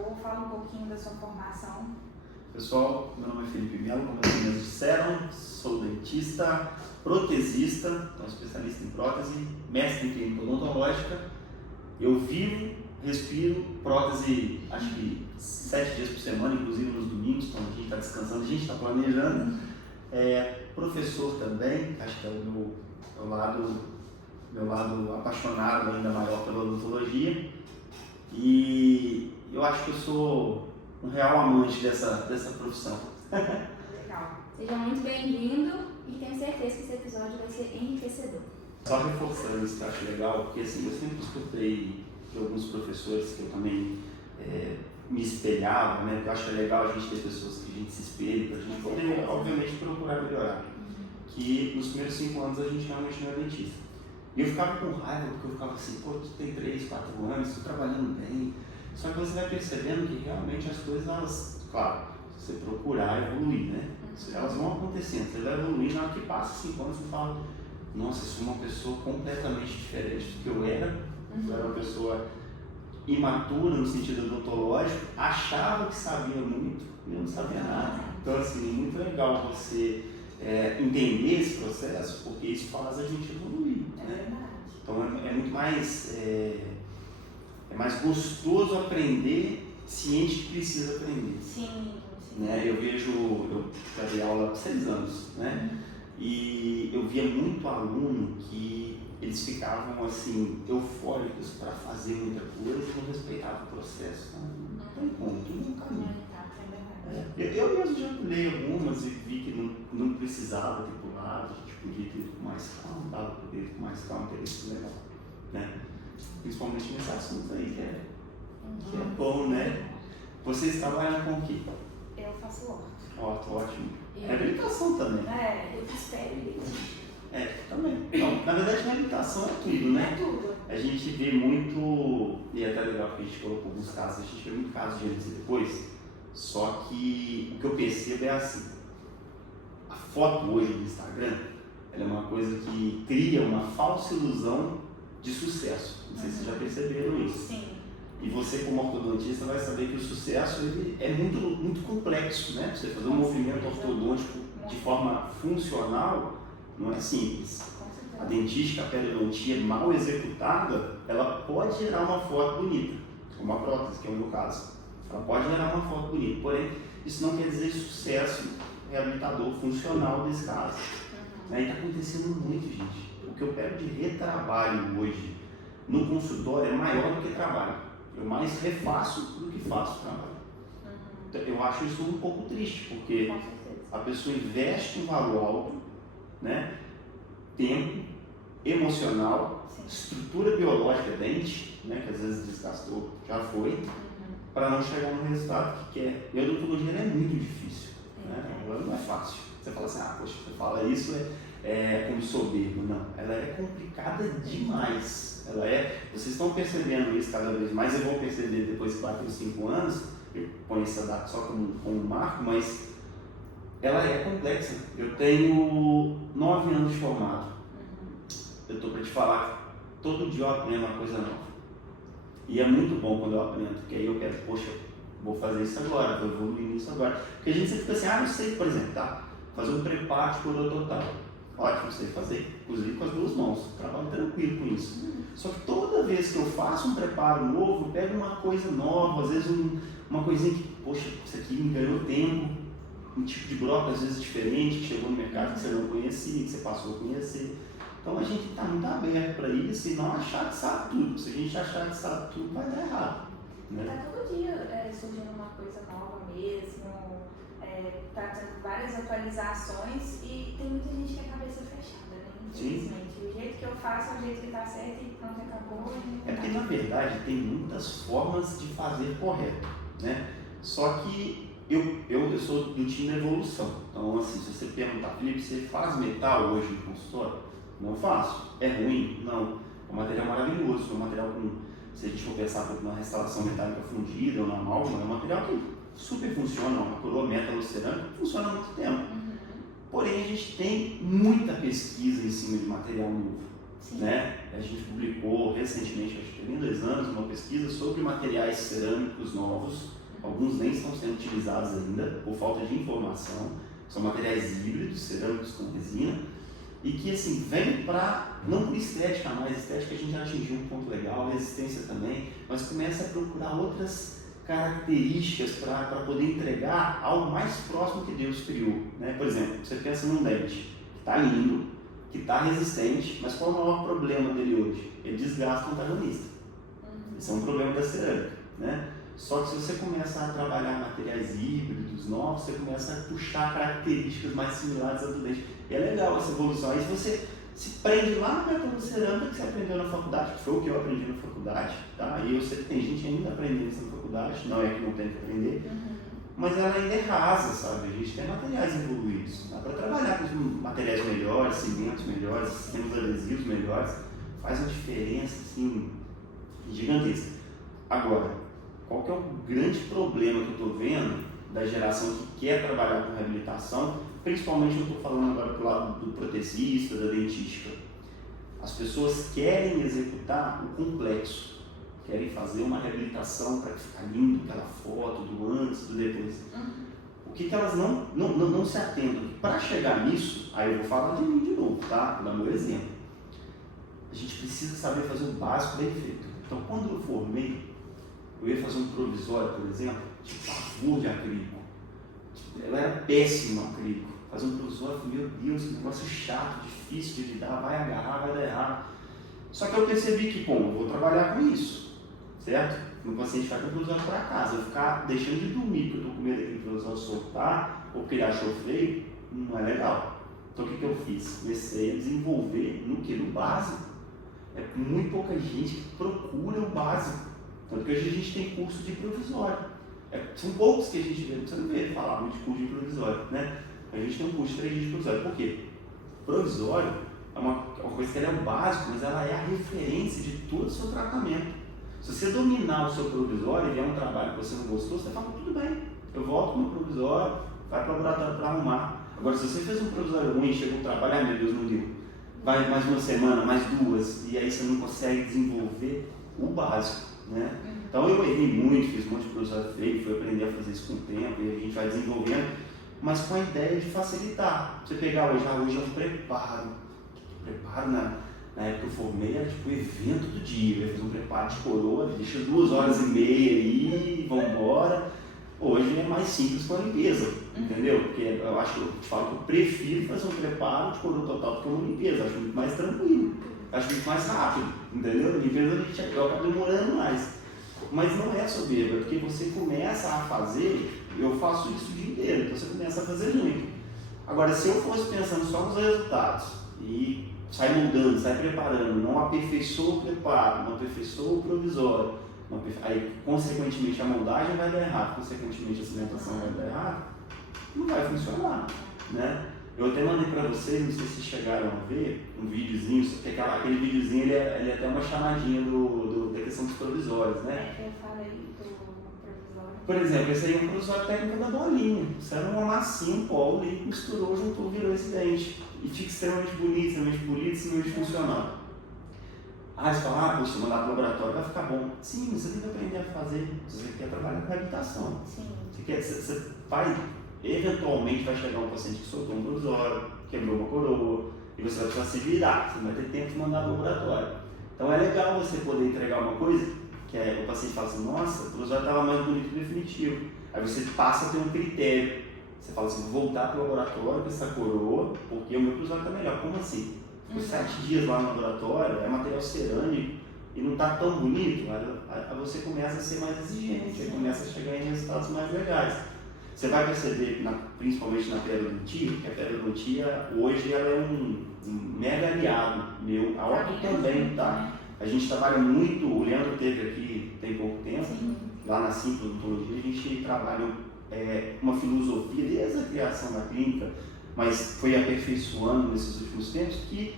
favor, fala um pouquinho da sua formação. Pessoal, meu nome é Felipe Melo, como as meninas disseram, sou dentista, protesista, então especialista em prótese, mestre em clínica odontológica. Eu vivo, respiro prótese, acho que 7 dias por semana, inclusive nos domingos, quando a gente está descansando, a gente está planejando. Professor também, acho que é o meu lado apaixonado ainda maior pela odontologia. E eu acho que eu sou um real amante dessa profissão. Legal. Seja muito bem-vindo e tenho certeza que esse episódio vai ser enriquecedor. Só reforçando isso que eu acho legal, porque assim, eu sempre escutei de alguns professores que eu também me espelhava, né? Eu acho que é legal a gente ter pessoas que a gente se espelhe, para a gente poder, obviamente, procurar melhorar. Que nos primeiros 5 anos a gente realmente não é dentista. E eu ficava com raiva, porque eu ficava assim, pô, tu tem 3, 4 anos, estou trabalhando bem. Só que você vai percebendo que realmente as coisas, elas, claro, se você procurar evoluir, né? Elas vão acontecendo, você vai evoluir, na hora que passa 5 anos você fala, nossa, eu sou uma pessoa completamente diferente do que eu era. Eu era uma pessoa imatura no sentido odontológico, achava que sabia muito e eu não sabia nada. Então assim, é muito legal você entender esse processo, porque isso faz a gente evoluir, né? Então é muito mais, é mais gostoso aprender ciente que precisa aprender. Sim. Né? Eu já dei aula há 6 anos, né? E eu via muito aluno que eles ficavam assim, eufóricos para fazer muita coisa e não respeitavam o processo. Não tem como, tudo é um caminho. Eu mesmo já pulei algumas e vi que não precisava ter pulado, a gente podia ter ido com mais calma, dava para ter ido com mais calma, teria sido legal, né? Principalmente nesse assunto aí que é bom, né? Vocês trabalham com o quê? Eu faço Horto, ótimo. Habilitação também. Eu fiz pele. Também. Não, na verdade, a habilitação é tudo, né? É tudo. A gente vê muito, e é até legal que a gente colocou alguns casos, a gente vê muito casos de antes e depois, só que o que eu percebo é assim, a foto hoje no Instagram, ela é uma coisa que cria uma falsa ilusão de sucesso. Não sei se vocês já perceberam isso. Sim. E você, como ortodontista, vai saber que o sucesso ele é muito, muito complexo, né? Você fazer um movimento ortodôntico de forma funcional não é simples. A dentística, a periodontia mal executada, ela pode gerar uma foto bonita, como a prótese, que é o meu caso. Ela pode gerar uma foto bonita, porém, isso não quer dizer sucesso reabilitador funcional desse caso. E está acontecendo muito, gente. O que eu pego de retrabalho hoje no consultório é maior do que trabalho. Eu mais refaço do que faço trabalho. Então, eu acho isso um pouco triste, porque a pessoa investe um valor alto, né? Tempo, emocional, estrutura biológica, dente, né? Que às vezes desgastou, já foi, para não chegar no resultado que quer. E a odontologia é muito difícil, né? Ela não é fácil. Você fala assim, poxa, você fala isso como soberbo. Não, ela é complicada demais. Vocês estão percebendo isso cada vez mais, eu vou perceber depois que bater os 5 anos, eu ponho essa data só como um marco, mas ela é complexa. Eu tenho 9 anos de formado. Eu estou para te falar, todo dia eu aprendo uma coisa nova. E é muito bom quando eu aprendo, porque aí eu quero, poxa, vou fazer isso agora, vou evoluir nisso agora. Porque a gente sempre fica assim, não sei, por exemplo, fazer um preparo de coroa total. Ótimo, sei fazer, inclusive com as 2 mãos, trabalho tranquilo com isso. Só que toda vez que eu faço um preparo novo, eu pego uma coisa nova, às vezes uma coisinha que, poxa, isso aqui me ganhou tempo, um tipo de broca às vezes diferente, que chegou no mercado que você não conhecia, que você passou a conhecer. Então a gente está muito aberto para isso e não achar que sabe tudo. Se a gente achar que sabe tudo, vai dar errado. Né? Está todo dia surgindo uma coisa nova mesmo, está tendo várias atualizações e tem muita gente que é cabeça fechada, né? Infelizmente. O jeito que eu faço é o jeito que está certo e pronto, acabou. É porque na verdade tem muitas formas de fazer correto, né? Só que eu sou do time da evolução. Então assim, se você perguntar, Felipe, você faz metal hoje no consultório? Não faço. É ruim? Não. É um material maravilhoso, é um material com, se a gente for pensar na restauração metálica fundida ou na amálgama, é um material que super funciona, uma coroa metalocerâmica funciona há muito tempo. Porém, a gente tem muita pesquisa em cima de material novo. né? A gente publicou recentemente, acho que tem 2 anos, uma pesquisa sobre materiais cerâmicos novos. Alguns nem estão sendo utilizados ainda por falta de informação. São materiais híbridos, cerâmicos com resina, e que assim, vem para, não por estética, mas estética a gente já atingiu um ponto legal, resistência também, mas começa a procurar outras características para poder entregar algo mais próximo que Deus criou, né? Por exemplo, você pensa num dente que está lindo, que está resistente, mas qual é o maior problema dele hoje? Ele desgasta o antagonista. Esse é um problema da cerâmica, né? Só que se você começa a trabalhar materiais híbridos novos, você começa a puxar características mais similares ao do dente. E é legal essa evolução. Aí você se prende lá na método cerâmica que você aprendeu na faculdade, que foi o que eu aprendi na faculdade, tá? E eu sei que tem gente ainda aprendendo isso na faculdade, não é que não tem que aprender, mas ela ainda é rasa, sabe? A gente tem materiais evoluídos. Dá para trabalhar com materiais melhores, cimentos melhores, sistemas adesivos melhores, faz uma diferença, assim, gigantesca. Agora, qual que é o grande problema que eu estou vendo da geração que quer trabalhar com reabilitação? Principalmente eu estou falando agora do lado do proteticista, da dentística. As pessoas querem executar o complexo, querem fazer uma reabilitação para ficar lindo, aquela foto do antes, do depois. O que elas não se atentam? Para chegar nisso, aí eu vou falar de mim de novo, tá? Vou dar meu exemplo. A gente precisa saber fazer o básico bem feito. Então, quando eu formei, eu ia fazer um provisório, por exemplo, de pavor de acrílico. Eu era péssimo no acrílico. Fazer um provisório, eu falei, meu Deus, que negócio chato, difícil de lidar, vai agarrar, vai dar errado. Só que eu percebi que, bom, eu vou trabalhar com isso, certo? Meu paciente vai com o provisório para casa, eu ficar deixando de dormir porque eu estou com medo daquele provisório soltar, ou porque ele achou feio, não é legal. Então o que eu fiz? Comecei a desenvolver no básico. É muito pouca gente que procura o básico. Tanto que hoje a gente tem curso de provisório. São poucos que a gente vê, você não vê falar muito de curso de provisório, né? A gente tem um curso de 3 dias de provisório. Por quê? Provisório é uma coisa que ela é o básico, mas ela é a referência de todo o seu tratamento. Se você dominar o seu provisório e é um trabalho que você não gostou, você fala, tudo bem, eu volto no provisório, vai para o laboratório para arrumar. Agora, se você fez um provisório ruim, chega um trabalho, ai meu Deus, não deu. Vai mais uma semana, mais 2, e aí você não consegue desenvolver o básico, né? Então eu errei muito, fiz um monte de provisório feio, fui aprender a fazer isso com o tempo, e a gente vai desenvolvendo, mas com a ideia de facilitar. Você pegar hoje é um preparo. Na época que eu formei, era tipo o evento do dia, eu ia fazer um preparo de coroa, deixa 2h30 aí, vambora. Hoje é mais simples com a limpeza, entendeu? Porque eu acho que eu te falo que eu prefiro fazer um preparo de coroa total do que uma limpeza, acho muito mais tranquilo, acho muito mais rápido, entendeu? A limpeza a gente acaba demorando mais. Mas não é soberba, porque você começa a fazer, eu faço isso o dia inteiro, então você começa a fazer muito. Agora, se eu fosse pensando só nos resultados e sai moldando, sai preparando, não aperfeiçoa o preparo, não aperfeiçoa o provisório, aí consequentemente a moldagem vai dar errado, consequentemente a cimentação vai dar errado, não vai funcionar, né? Eu até mandei para vocês, não sei se vocês chegaram a ver, um videozinho, porque aquele videozinho ele é até uma chamadinha da questão dos provisórios, né? Eu falei do provisório. Por exemplo, esse aí é um provisório técnico da bolinha. Isso era uma massinha, um pó ali, misturou, juntou, virou esse dente. E fica extremamente bonito, extremamente funcional. Ah, você fala, poxa, mandar para o laboratório vai ficar bom. Sim, você tem que aprender a fazer. Você quer trabalhar com reabilitação. Sim. Você vai, eventualmente vai chegar um paciente que soltou um provisório, quebrou uma coroa, e você vai precisar se virar, você não vai ter tempo de mandar para o laboratório. Então é legal você poder entregar uma coisa que o paciente fala assim, nossa, o provisório estava mais bonito que o definitivo. Aí você passa a ter um critério. Você fala assim, vou voltar para o laboratório com essa coroa, porque o meu provisório está melhor. Como assim? Ficou 7 dias lá no laboratório, é material cerâmico e não está tão bonito, aí você começa a ser mais exigente, aí começa a chegar em resultados mais legais. Você vai perceber, principalmente na periodontia, que a periodontia hoje ela é um mega aliado meu, a orto também, tá? A gente trabalha muito, o Leandro esteve aqui tem pouco tempo, lá na Simples Odontologia, a gente trabalha uma filosofia desde a criação da clínica, mas foi aperfeiçoando nesses últimos tempos, que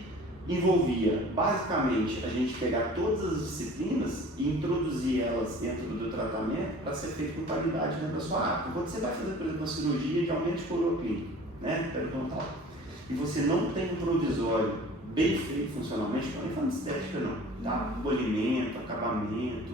envolvia basicamente a gente pegar todas as disciplinas e introduzir elas dentro do tratamento para ser feito com qualidade dentro da sua área. Quando você vai fazer, por exemplo, uma cirurgia de aumento de coroa clínica, né, periodontal, e você não tem um provisório bem feito funcionalmente, não é nem falando de estética não, tá? Polimento, acabamento,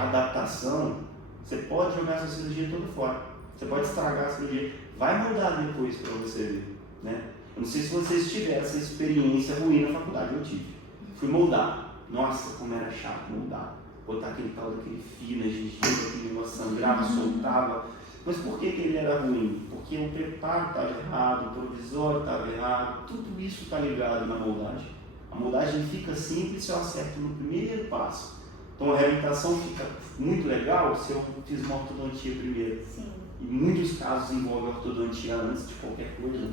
adaptação, você pode jogar essa cirurgia toda fora. Você pode estragar a cirurgia, vai mudar depois para você ver, né? Eu não sei se vocês tiveram essa experiência ruim na faculdade, eu tive. Fui moldar, nossa, como era chato moldar. Botar aquele tal daquele fio na gengiva, aquele negócio sangrava, soltava. Mas por que ele era ruim? Porque o preparo estava errado, o provisório estava errado, tudo isso está ligado na moldagem. A moldagem fica simples se eu acerto no primeiro passo. Então a reabilitação fica muito legal se eu fiz uma ortodontia primeiro. Sim. Em muitos casos envolve a ortodontia antes de qualquer coisa.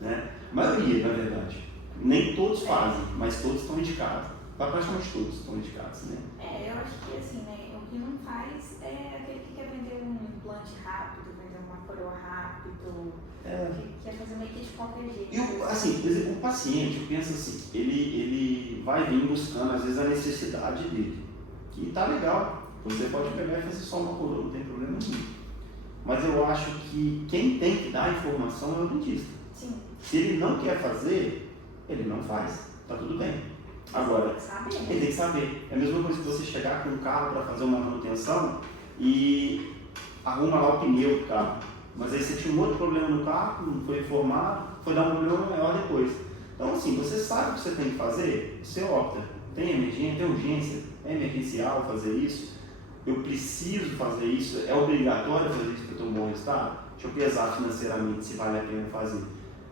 Né? A maioria, na verdade. Nem todos fazem, mas todos estão indicados. Praticamente todos estão indicados, né? Eu acho que assim, né, o que não faz é aquele que quer vender um implante rápido, vender uma coroa rápido, que quer fazer meio que de qualquer jeito. Assim, por exemplo, o paciente, eu penso assim, ele vai vir buscando às vezes a necessidade dele. E tá legal, você pode pegar e fazer só uma coroa, não tem problema nenhum. Mas eu acho que quem tem que dar a informação é o dentista. Sim. Se ele não quer fazer, ele não faz, tá tudo bem. Agora, ele tem que saber. É a mesma coisa que você chegar com um carro para fazer uma manutenção e arruma lá o pneu do carro. Mas aí você tinha um outro problema no carro, não foi informado, foi dar um problema maior depois. Então assim, você sabe o que você tem que fazer, você opta. Tem emergência, tem urgência, é emergencial fazer isso, eu preciso fazer isso, é obrigatório fazer isso para ter um bom resultado? Deixa eu pesar financeiramente se vale a pena fazer.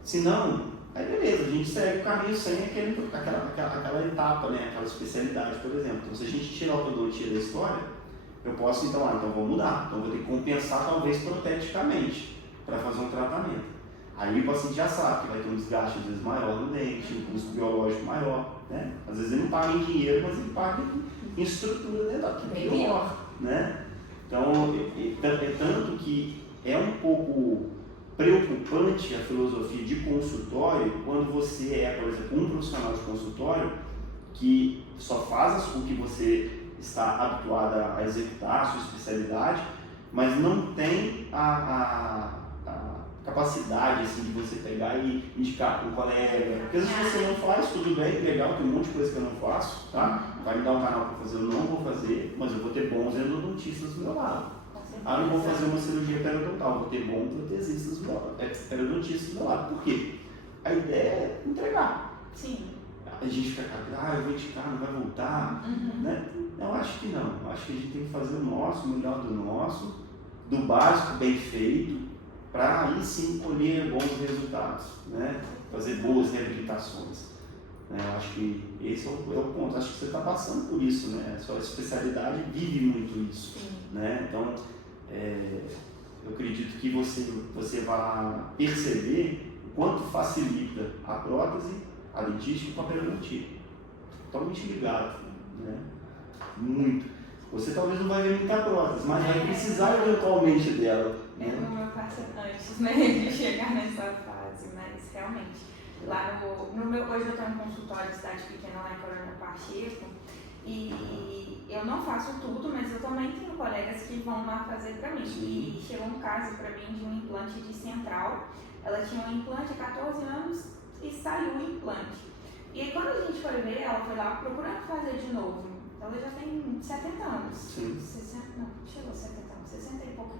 Se não, aí beleza, a gente segue o caminho sem aquela etapa, né? Aquela especialidade, por exemplo. Então se a gente tirar a ortodontia da história, eu posso então vou mudar, então vou ter que compensar talvez proteticamente para fazer um tratamento. Aí o paciente já sabe que vai ter um desgaste às vezes maior no dente, um custo biológico maior, né? Às vezes ele não paga em dinheiro, mas ele paga em estrutura dental, que é pior, né? Então, é tanto que é um pouco preocupante a filosofia de consultório quando você é, por exemplo, um profissional de consultório que só faz o que você está habituado a executar, a sua especialidade, mas não tem a capacidade assim, de você pegar e indicar para um colega. Porque às vezes você não faz, tudo bem, legal, tem um monte de coisa que eu não faço, tá? Vai me dar um canal para fazer, eu não vou fazer, mas eu vou ter bons endodontistas do meu lado. Não vou fazer uma cirurgia periodontal, vou ter bons protesistas periodontistas do meu lado. Por quê? A ideia é entregar. Sim. A gente fica, eu vou indicar, não vai voltar. Né? Eu acho que não. Eu acho que a gente tem que fazer o nosso, o melhor do nosso, do básico bem feito, para aí sim colher bons resultados, né? Fazer boas reabilitações. Eu acho que esse é o ponto. Acho que você está passando por isso, né? A sua especialidade vive muito isso. Né? Então, eu acredito que você vai perceber o quanto facilita a prótese, a dentística e o papel dentício. Totalmente ligado, né? Muito. Você talvez não vai ver muita prótese, mas vai precisar eventualmente dela. Né? O meu passo antes, né, de chegar nessa fase, mas realmente, lá no meu, hoje eu estou em consultório de cidade pequena lá em Coronel Pacheco, e eu não faço tudo, mas eu também tenho colegas que vão lá fazer para mim. Sim. E chegou um caso para mim de um implante de central. Ela tinha um implante há 14 anos e saiu o implante. E aí quando a gente foi ver, ela foi lá procurando fazer de novo. Ela já tem 70 anos. Sim. 60, não, chegou a 70 anos, 60 e pouco.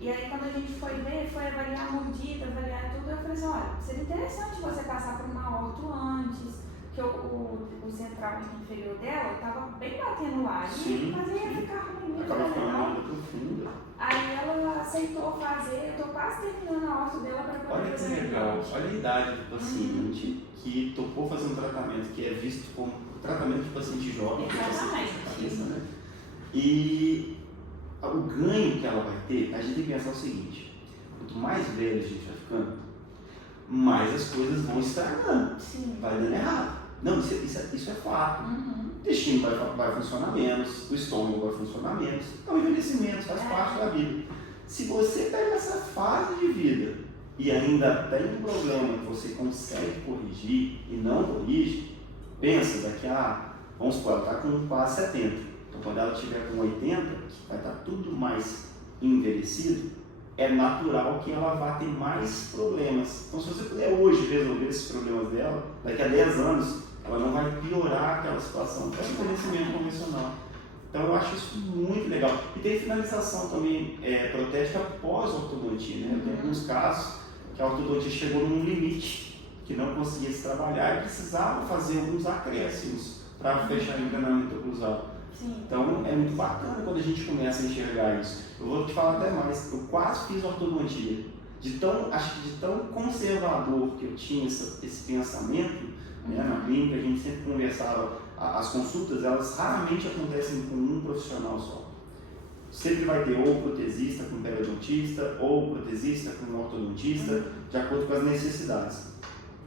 E aí quando a gente foi ver, foi avaliar a mordida, avaliar tudo, eu falei assim, olha, seria interessante você passar por uma orto antes, que o central inferior dela estava bem batendo lá, e fazia ficar ruim. Acaba ficando profunda. Aí ela aceitou fazer, eu tô quase terminando a orto dela para poder fazer. Olha que legal, olha a idade do paciente que topou fazer um tratamento que é visto como tratamento de paciente jovem. Exatamente. Cabeça, né? E o ganho que ela vai ter, a gente tem que pensar o seguinte: quanto mais velho a gente vai ficando, mais as coisas vão estragando. Sim. Vai dando errado. Não, isso é fato. O intestino vai funcionar menos, o estômago vai funcionar menos. É um envelhecimento, faz parte da vida. Se você pega essa fase de vida e ainda tem um problema que você consegue corrigir e não corrige, pensa daqui a, vamos supor, ela está com quase 70. Então quando ela estiver com 80, vai estar tudo mais envelhecido, é natural que ela vá ter mais problemas. Então, se você puder hoje resolver esses problemas dela, daqui a 10 anos, ela não vai piorar aquela situação. É o envelhecimento convencional. Então, eu acho isso muito legal. E tem finalização também protética pós-ortodontia, né? Tem alguns casos que a ortodontia chegou num limite, que não conseguia se trabalhar e precisava fazer alguns acréscimos para fechar o encanamento oclusal. Então, é muito bacana quando a gente começa a enxergar isso. Eu vou te falar até mais, eu quase fiz ortodontia. Acho que de tão conservador que eu tinha esse pensamento, né, na clínica, a gente sempre conversava, as consultas, elas raramente acontecem com um profissional só. Sempre vai ter ou protesista com periodontista, ou protesista com ortodontista, de acordo com as necessidades.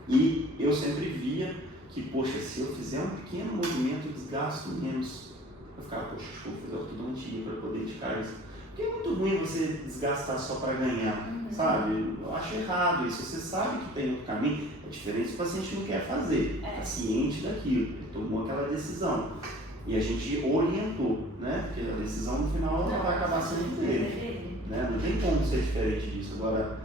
E eu sempre via que, poxa, se eu fizer um pequeno movimento, eu desgasto menos. Eu ficava, poxa, acho que eu vou fazer ortodontia para poder dedicar isso. Porque é muito ruim você desgastar só para ganhar, sabe? Eu acho errado isso. Você sabe que tem outro caminho, é diferente se o paciente não quer fazer, é ciente daquilo, ele tomou aquela decisão. E a gente orientou, né? Porque a decisão no final ela vai acabar sendo dele. Né? Não tem como ser diferente disso. Agora,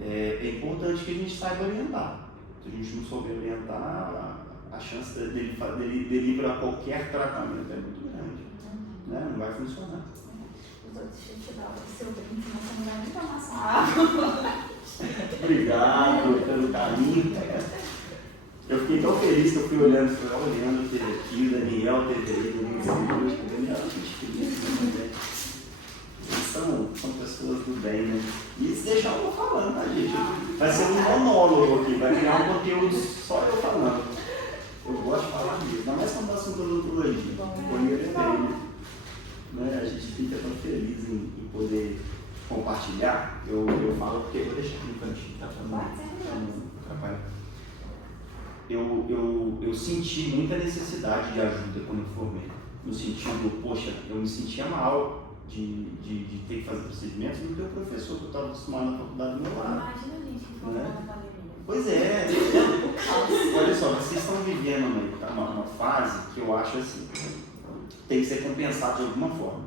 é importante que a gente saiba orientar. Se a gente não souber orientar, a chance dele livrar qualquer tratamento é muito grande. Né? Não vai funcionar. Deixa eu te dar o seu brinde, senão você não vai nem tomar sua água. Obrigado pelo carinho. Eu fiquei tão feliz que eu fui olhando, teve aqui, o Daniel teve aí, o Daniel é muito feliz, né? Eles são pessoas do bem, né? E se deixar eu vou falando, tá, gente? Vai ser um monólogo aqui, vai criar um conteúdo só eu falando. Eu gosto de falar disso, ainda mais quando o assunto do odontologia. Né? A gente fica tão feliz em poder compartilhar. Eu falo porque eu vou deixar aqui no cantinho, tá? Pra não atrapalhar. Eu senti muita necessidade de ajuda quando eu formei. No sentido, poxa, eu me sentia mal de ter que fazer procedimentos do que o professor que eu estava acostumado na faculdade do meu lado. Imagina a gente que formou na pandemia. Pois é, olha só, vocês estão vivendo uma fase que eu acho assim, tem que ser compensado de alguma forma.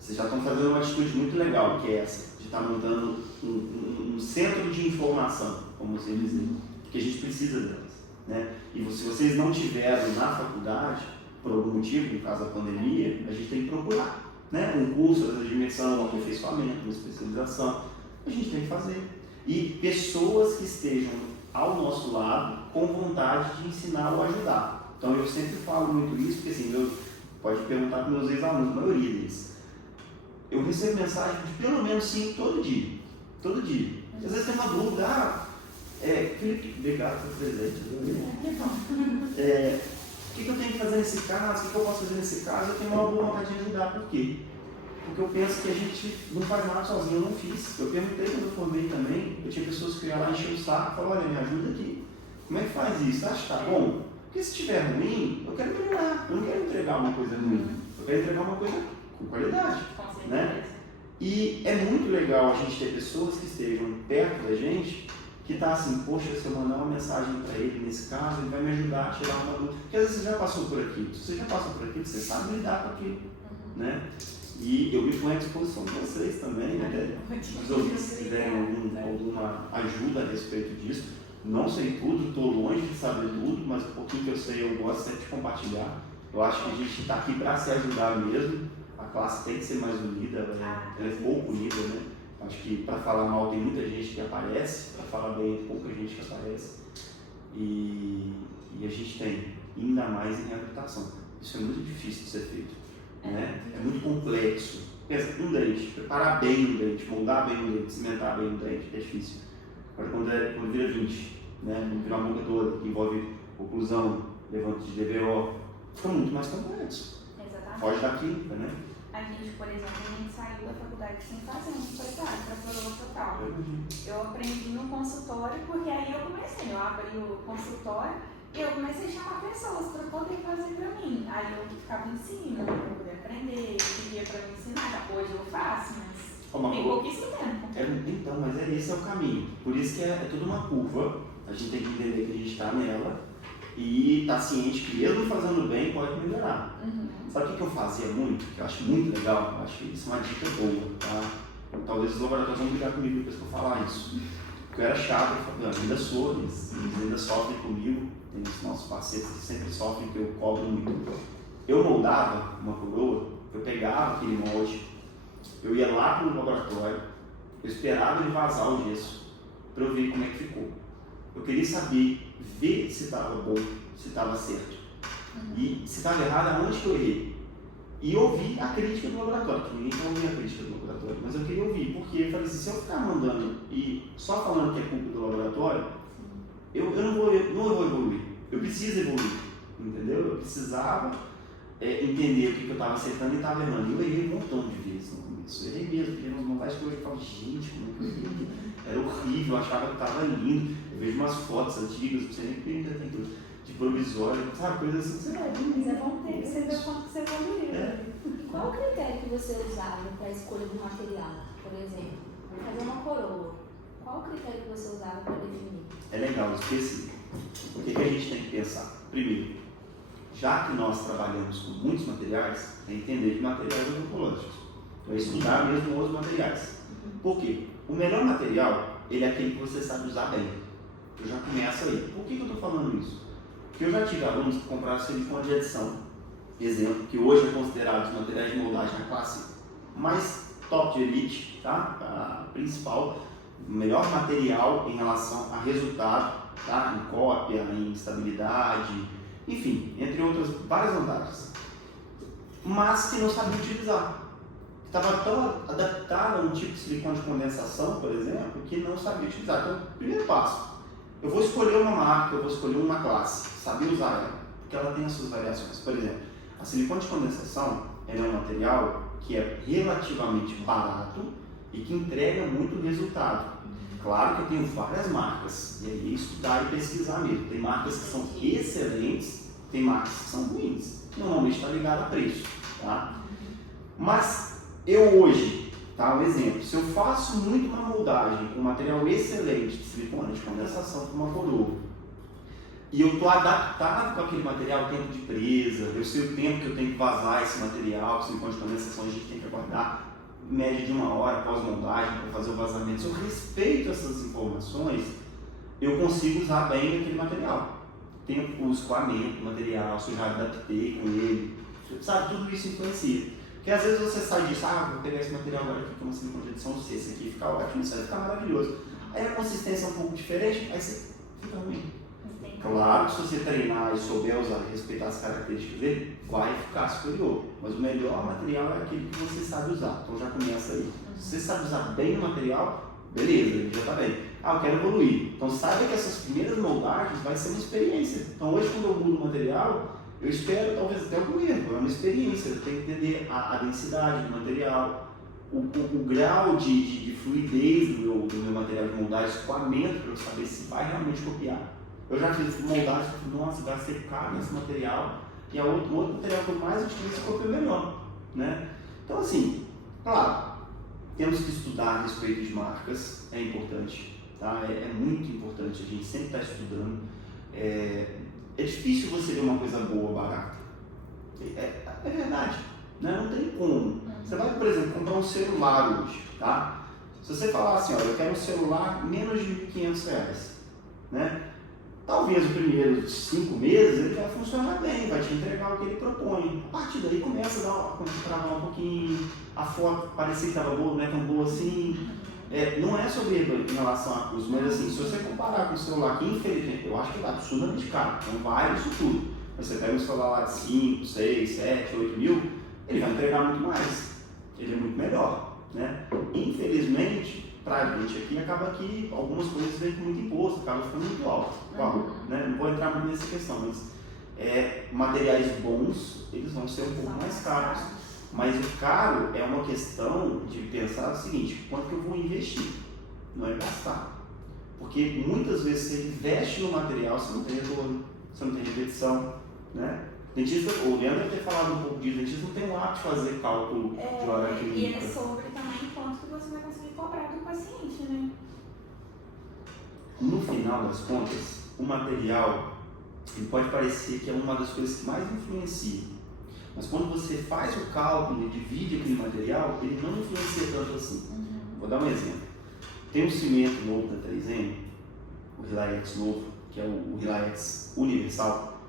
Vocês já estão fazendo uma atitude muito legal, que é essa, de estar montando um centro de informação, como você dizer, que a gente precisa delas. Né? E se vocês não tiveram na faculdade, por algum motivo, no caso da pandemia, a gente tem que procurar. Né? Um curso de imersão, um aperfeiçoamento, uma especialização, a gente tem que fazer. E pessoas que estejam ao nosso lado com vontade de ensinar ou ajudar. Então eu sempre falo muito isso, porque assim, pode perguntar para meus ex-alunos, a maioria deles. Eu recebo mensagem de pelo menos 5 todo dia. Todo dia. Às vezes tem uma dúvida, Felipe, obrigado pelo presente. O que eu tenho que fazer nesse caso? O que eu posso fazer nesse caso? Eu tenho uma boa vontade de ajudar. Por quê? Porque eu penso que a gente não faz nada sozinho, eu não fiz. Eu perguntei quando eu formei também, eu tinha pessoas que iam lá encher o saco e falaram, olha, me ajuda aqui. Como é que faz isso? Acha que tá bom? Porque se estiver ruim, eu quero melhorar. Eu não quero entregar uma coisa ruim. Eu quero entregar uma coisa com qualidade. Né? E é muito legal a gente ter pessoas que estejam perto da gente, que tá assim, poxa, se eu mandar uma mensagem para ele nesse caso, ele vai me ajudar a tirar uma dúvida. Porque às vezes você já passou por aquilo. Se você já passou por aquilo, você sabe lidar com aquilo. Né? E eu me ponho à disposição de vocês também, né? Os ouvintes, se tiverem alguma ajuda a respeito disso. Não sei tudo, estou longe de saber tudo, mas um pouquinho que eu sei, eu gosto sempre de compartilhar. Eu acho que a gente está aqui para se ajudar mesmo. A classe tem que ser mais unida, ela é pouco unida, né? Acho que para falar mal tem muita gente que aparece, para falar bem tem pouca gente que aparece. E a gente tem, ainda mais em reabilitação. Isso é muito difícil de ser feito. Né? É muito complexo. Pensa, um dente, preparar bem um dente, moldar bem um dente, cimentar bem um dente, é difícil. Agora quando vira 20, né? Quando vira uma boca toda, que envolve oclusão, levante de DVO, fica muito mais complexo. Exatamente. Foge da química, né? A gente, por exemplo, a gente saiu da faculdade sem fazer um projeto para coroa total. Eu aprendi no consultório, porque aí eu comecei, eu abri o consultório e eu comecei a chamar pessoas para poder fazer para mim. Aí eu ficava em cima, para poder aprender, pedia para me ensinar. Hoje eu faço, mas tem pouquíssimo tempo. Então, mas esse é o caminho. Por isso que é toda uma curva. A gente tem que entender que a gente está nela e está ciente que mesmo fazendo bem pode melhorar. Sabe o que eu fazia muito, que eu acho muito legal? Eu acho que isso é uma dica boa, tá? Talvez os laboratórios vão brigar comigo depois que eu falar isso. Porque eu era chato, eu ainda sou, eles ainda sofrem comigo, tem os nossos parceiros que sempre sofrem, que eu cobro muito. Eu moldava uma coroa, eu pegava aquele molde, eu ia lá para o laboratório, eu esperava ele vazar o gesso, para eu ver como é que ficou. Eu queria saber, ver se estava bom, se estava certo. E se estava errado, aonde que eu errei. E ouvir a crítica do laboratório, que ninguém quer ouvir a crítica do laboratório, mas eu queria ouvir, porque eu falei assim, se eu ficar mandando e só falando que é culpa do laboratório, eu não vou evoluir. Eu preciso evoluir, entendeu? Eu precisava entender o que eu estava acertando e estava errando. Eu errei um montão de vezes no começo. Eu errei mesmo, porque umas montagens que hoje eu falo, gente, como é que eu errei? Era horrível, eu achava que estava lindo. Eu vejo umas fotos antigas, não sei nem que ainda tem tudo, de provisório, sabe? Coisa assim, você vai. Mas é bom ter, que você vê o quanto você evoluiu. Qual o critério que você usava para a escolha do material? Por exemplo, fazer uma coroa. Qual o critério que você usava para definir? É legal, específico. O que a gente tem que pensar? Primeiro, já que nós trabalhamos com muitos materiais, é entender que materiais odontológicos. Então, é estudar mesmo os materiais. Por quê? O melhor material, ele é aquele que você sabe usar bem. Eu já começo aí. Por que eu estou falando isso? Porque eu já tive alunos que compraram silicone de adição, exemplo, que hoje é considerado os materiais de moldagem na classe mais top de elite, tá? A principal, o melhor material em relação a resultado, tá? Em cópia, em estabilidade, enfim, entre outras várias vantagens. Mas que não sabia utilizar. Estava tão adaptado a um tipo de silicone de condensação, por exemplo, que não sabia utilizar. Então, primeiro passo, eu vou escolher uma marca, eu vou escolher uma classe, saber usar ela, porque ela tem as suas variações. Por exemplo, a silicone de condensação ela é um material que é relativamente barato e que entrega muito resultado. Claro que eu tenho várias marcas, e aí estudar e pesquisar mesmo. Tem marcas que são excelentes, tem marcas que são ruins. Normalmente está ligado a preço, tá? Mas eu hoje, tá, um exemplo, se eu faço muito uma moldagem com material excelente de silicone de condensação para uma coroa, e eu estou adaptado com aquele material, tempo de presa, eu sei o tempo que eu tenho que vazar esse material, silicone de condensação a gente tem que aguardar média de 1 hora após moldagem para fazer o vazamento. Se eu respeito essas informações, eu consigo usar bem aquele material. Tenho o escoamento do material, se eu já adaptei com ele, sabe, tudo isso influencia. Porque às vezes você sai disso, vou pegar esse material agora que fica uma silicone de adição, esse aqui fica ótimo, isso vai ficar maravilhoso. Aí a consistência é um pouco diferente, aí você fica ruim. Claro que se você treinar e souber usar e respeitar as características dele, vai ficar superior. Mas o melhor material é aquele que você sabe usar. Então já começa aí. Se você sabe usar bem o material, beleza, ele já está bem. Eu quero evoluir. Então saiba que essas primeiras moldagens vai ser uma experiência. Então hoje quando eu mudo o material, eu espero talvez até algum erro. É uma experiência. Eu tenho que entender a densidade do material, o grau de fluidez do meu material de moldagem, escoamento, para eu saber se vai realmente copiar. Eu já fiz moldagem, nossa, gastei caro nesse material, e o outro material que eu mais utilizo copia melhor, né? Então assim, claro, temos que estudar a respeito de marcas, é importante, tá? É muito importante, a gente sempre está estudando. É difícil você ver uma coisa boa, barata. É verdade, né? Não tem como. Você vai, por exemplo, comprar um celular hoje, tá? Se você falar assim, olha, eu quero um celular menos de R$1.500, né? Talvez os primeiros 5 meses ele vai funcionar bem, vai te entregar o que ele propõe. A partir daí começa a travar um pouquinho, a foto parecia que estava boa, não é tão boa assim. Não é soberba em relação a custo, mas assim, se você comparar com o celular que infelizmente eu acho que é absurdamente caro, não vale isso tudo. Você pega um celular lá de 5, 6, 7, 8 mil, ele vai entregar muito mais, ele é muito melhor, né? Infelizmente, para a gente aqui, acaba que algumas coisas vêm com muito imposto, acaba ficando muito alto. Né? Não vou entrar muito nessa questão, mas materiais bons, eles vão ser um pouco mais caros. Mas o caro é uma questão de pensar o seguinte, quanto que eu vou investir? Não é gastar. Porque muitas vezes você investe no material, você não tem retorno, você não tem repetição, né? Dentista, o Leandro deve ter falado um pouco disso, o dentista não tem o hábito de fazer cálculo de hora clínica. E é sobre também quanto que você vai conseguir cobrar do paciente, né? No final das contas, o material, ele pode parecer que é uma das coisas que mais influencia. Mas quando você faz o cálculo e divide aquele material, ele não influencia tanto assim. vou dar um exemplo. Tem um cimento novo da 3M, o Relax novo, que é o Relax Universal.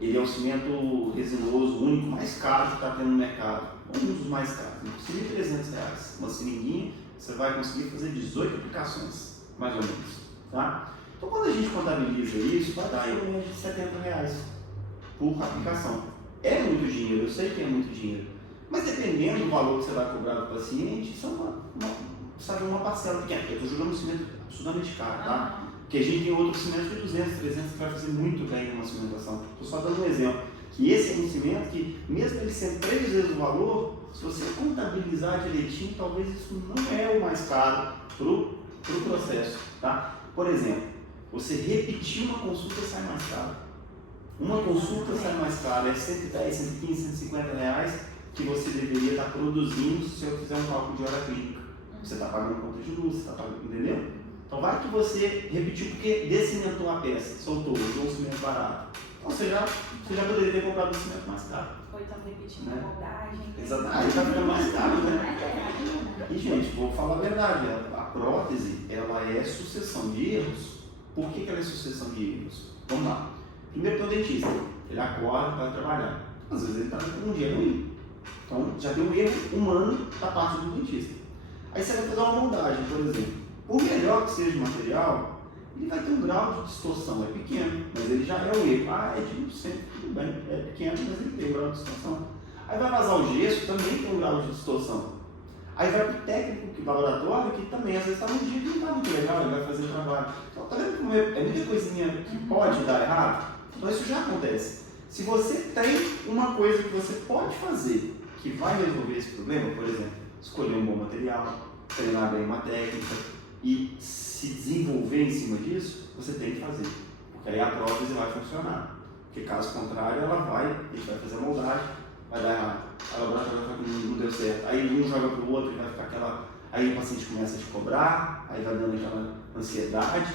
Ele é um cimento resinoso, o único mais caro que está tendo no mercado. Um dos mais caros, R$ 1.300. Uma seringuinha, você vai conseguir fazer 18 aplicações, mais ou menos. Tá? Então, quando a gente contabiliza isso, vai dar em média de R$ 70 por aplicação. É muito dinheiro, eu sei que é muito dinheiro. Mas dependendo do valor que você vai cobrar do paciente, isso é uma parcela pequena. Eu estou jogando um cimento absolutamente caro, tá? Porque a gente tem outros cimentos de 200, 300 que vai fazer muito bem numa cimentação. Estou só dando um exemplo. Que esse é um cimento que, mesmo ele sendo 3 vezes o valor, se você contabilizar direitinho, talvez isso não é o mais caro para o processo, tá? Por exemplo, você repetir uma consulta sai mais caro. Uma consulta sai mais caro, é 110, 115, 150 reais que você deveria estar produzindo se eu fizer um cálculo de hora clínica. Você está pagando conta de luz, você está pagando, entendeu? Então vai que você repetiu porque descimentou a peça, soltou, usou um cimento barato. Então você já poderia ter comprado um cimento mais caro. Ou então repetindo a moldagem. Exatamente, aí está ficando mais caro, né? E gente, vou falar a verdade, a prótese, ela é sucessão de erros. Por que ela é sucessão de erros? Vamos lá. Primeiro tem o dentista, ele acorda para trabalhar. Às vezes ele está com um dia ruim. Então já tem um erro humano da parte do dentista. Aí você vai fazer uma moldagem, por exemplo. Por melhor que seja o material, ele vai ter um grau de distorção, é pequeno, mas ele já é um erro. É de 1%, tudo bem, é pequeno, mas ele tem um grau de distorção. Aí vai vazar o gesso, também tem um grau de distorção. Aí vai para o técnico do laboratório, que também às vezes está num dia que não está muito legal, ele vai fazer o trabalho. Então, tá vendo como é muita coisinha que pode dar errado? Então isso já acontece. Se você tem uma coisa que você pode fazer, que vai resolver esse problema, por exemplo, escolher um bom material, treinar bem uma técnica e se desenvolver em cima disso, você tem que fazer. Porque aí a prótese vai funcionar. Porque caso contrário, a gente vai fazer a moldagem, vai dar errado. Aí o laboratório vai falar que não deu certo. Aí um joga pro outro e vai ficar aquela. Aí o paciente começa a te cobrar, aí vai dando aquela ansiedade.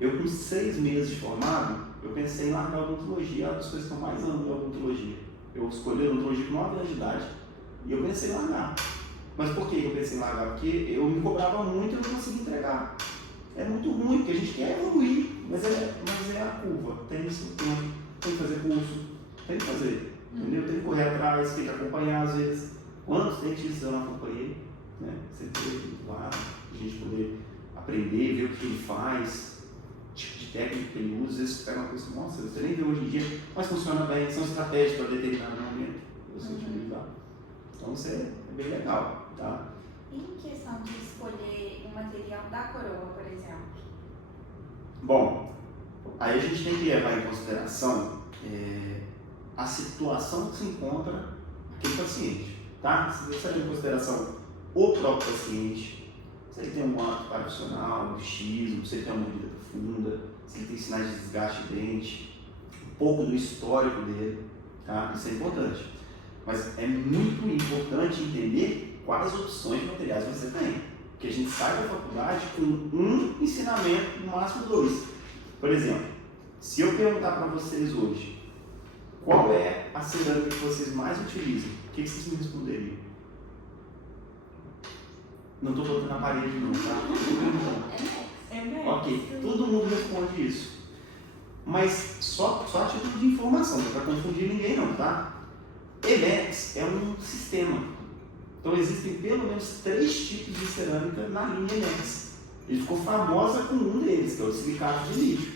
Eu com 6 meses de formado, eu pensei em largar a odontologia, é uma das coisas que eu mais amo da odontologia. Eu escolhi a odontologia com 9 anos de idade e eu pensei em largar. Mas por que eu pensei em largar? Porque eu me cobrava muito e eu não conseguia entregar. É muito ruim, porque a gente quer evoluir, mas é a curva. Tem esse tempo, tem que fazer curso, tem que fazer, entendeu? Tem que correr atrás, tem que acompanhar às vezes. Quantos dentistas eu não acompanhei? Né? Você teve lá, a gente poder aprender, ver o que ele faz, o tipo de técnica que ele usa, às vezes você pega uma coisa, nossa, você nem vê hoje em dia, mas funciona bem, são estratégias para determinado momento, você utilizar. Então isso é bem legal, tá? E em questão de escolher um material da coroa, por exemplo? Bom, aí a gente tem que levar em consideração a situação que se encontra aquele paciente, tá? Se você levar em consideração o próprio paciente, se ele tem um ato parafuncional, um bruxismo, se ele tem uma mordida profunda, se ele tem sinais de desgaste de dente, um pouco do histórico dele, tá? Isso é importante. Mas é muito importante entender quais opções de materiais você tem. Porque a gente sai da faculdade com um ensinamento, no máximo 2. Por exemplo, se eu perguntar para vocês hoje qual é a cerâmica que vocês mais utilizam, o que vocês me responderiam? Não estou botando na parede não, tá? Ok, todo mundo responde isso. Mas só a título de informação, não é para confundir ninguém não, tá? Emex é um sistema. Então existem pelo menos 3 tipos de cerâmica na linha Emex. Ele ficou famosa com um deles, que é o silicato de lítio.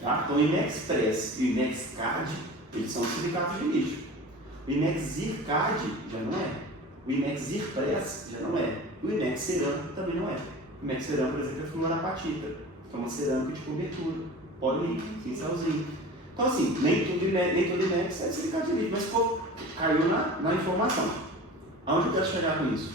Tá? Então o Imex Press e o Imex Cad, eles são silicatos de lítio. O Imex Zircad já não é. O Imex Zirpress já não é. E o Imex Cerâmica também não é. O Imex Cerâmica, por exemplo, é fluorapatita, que é uma cerâmica de cobertura, polilíquido, cincelzinho. Então assim, nem todo Imex é silicato de lítio, mas caiu na informação. Aonde eu quero chegar com isso?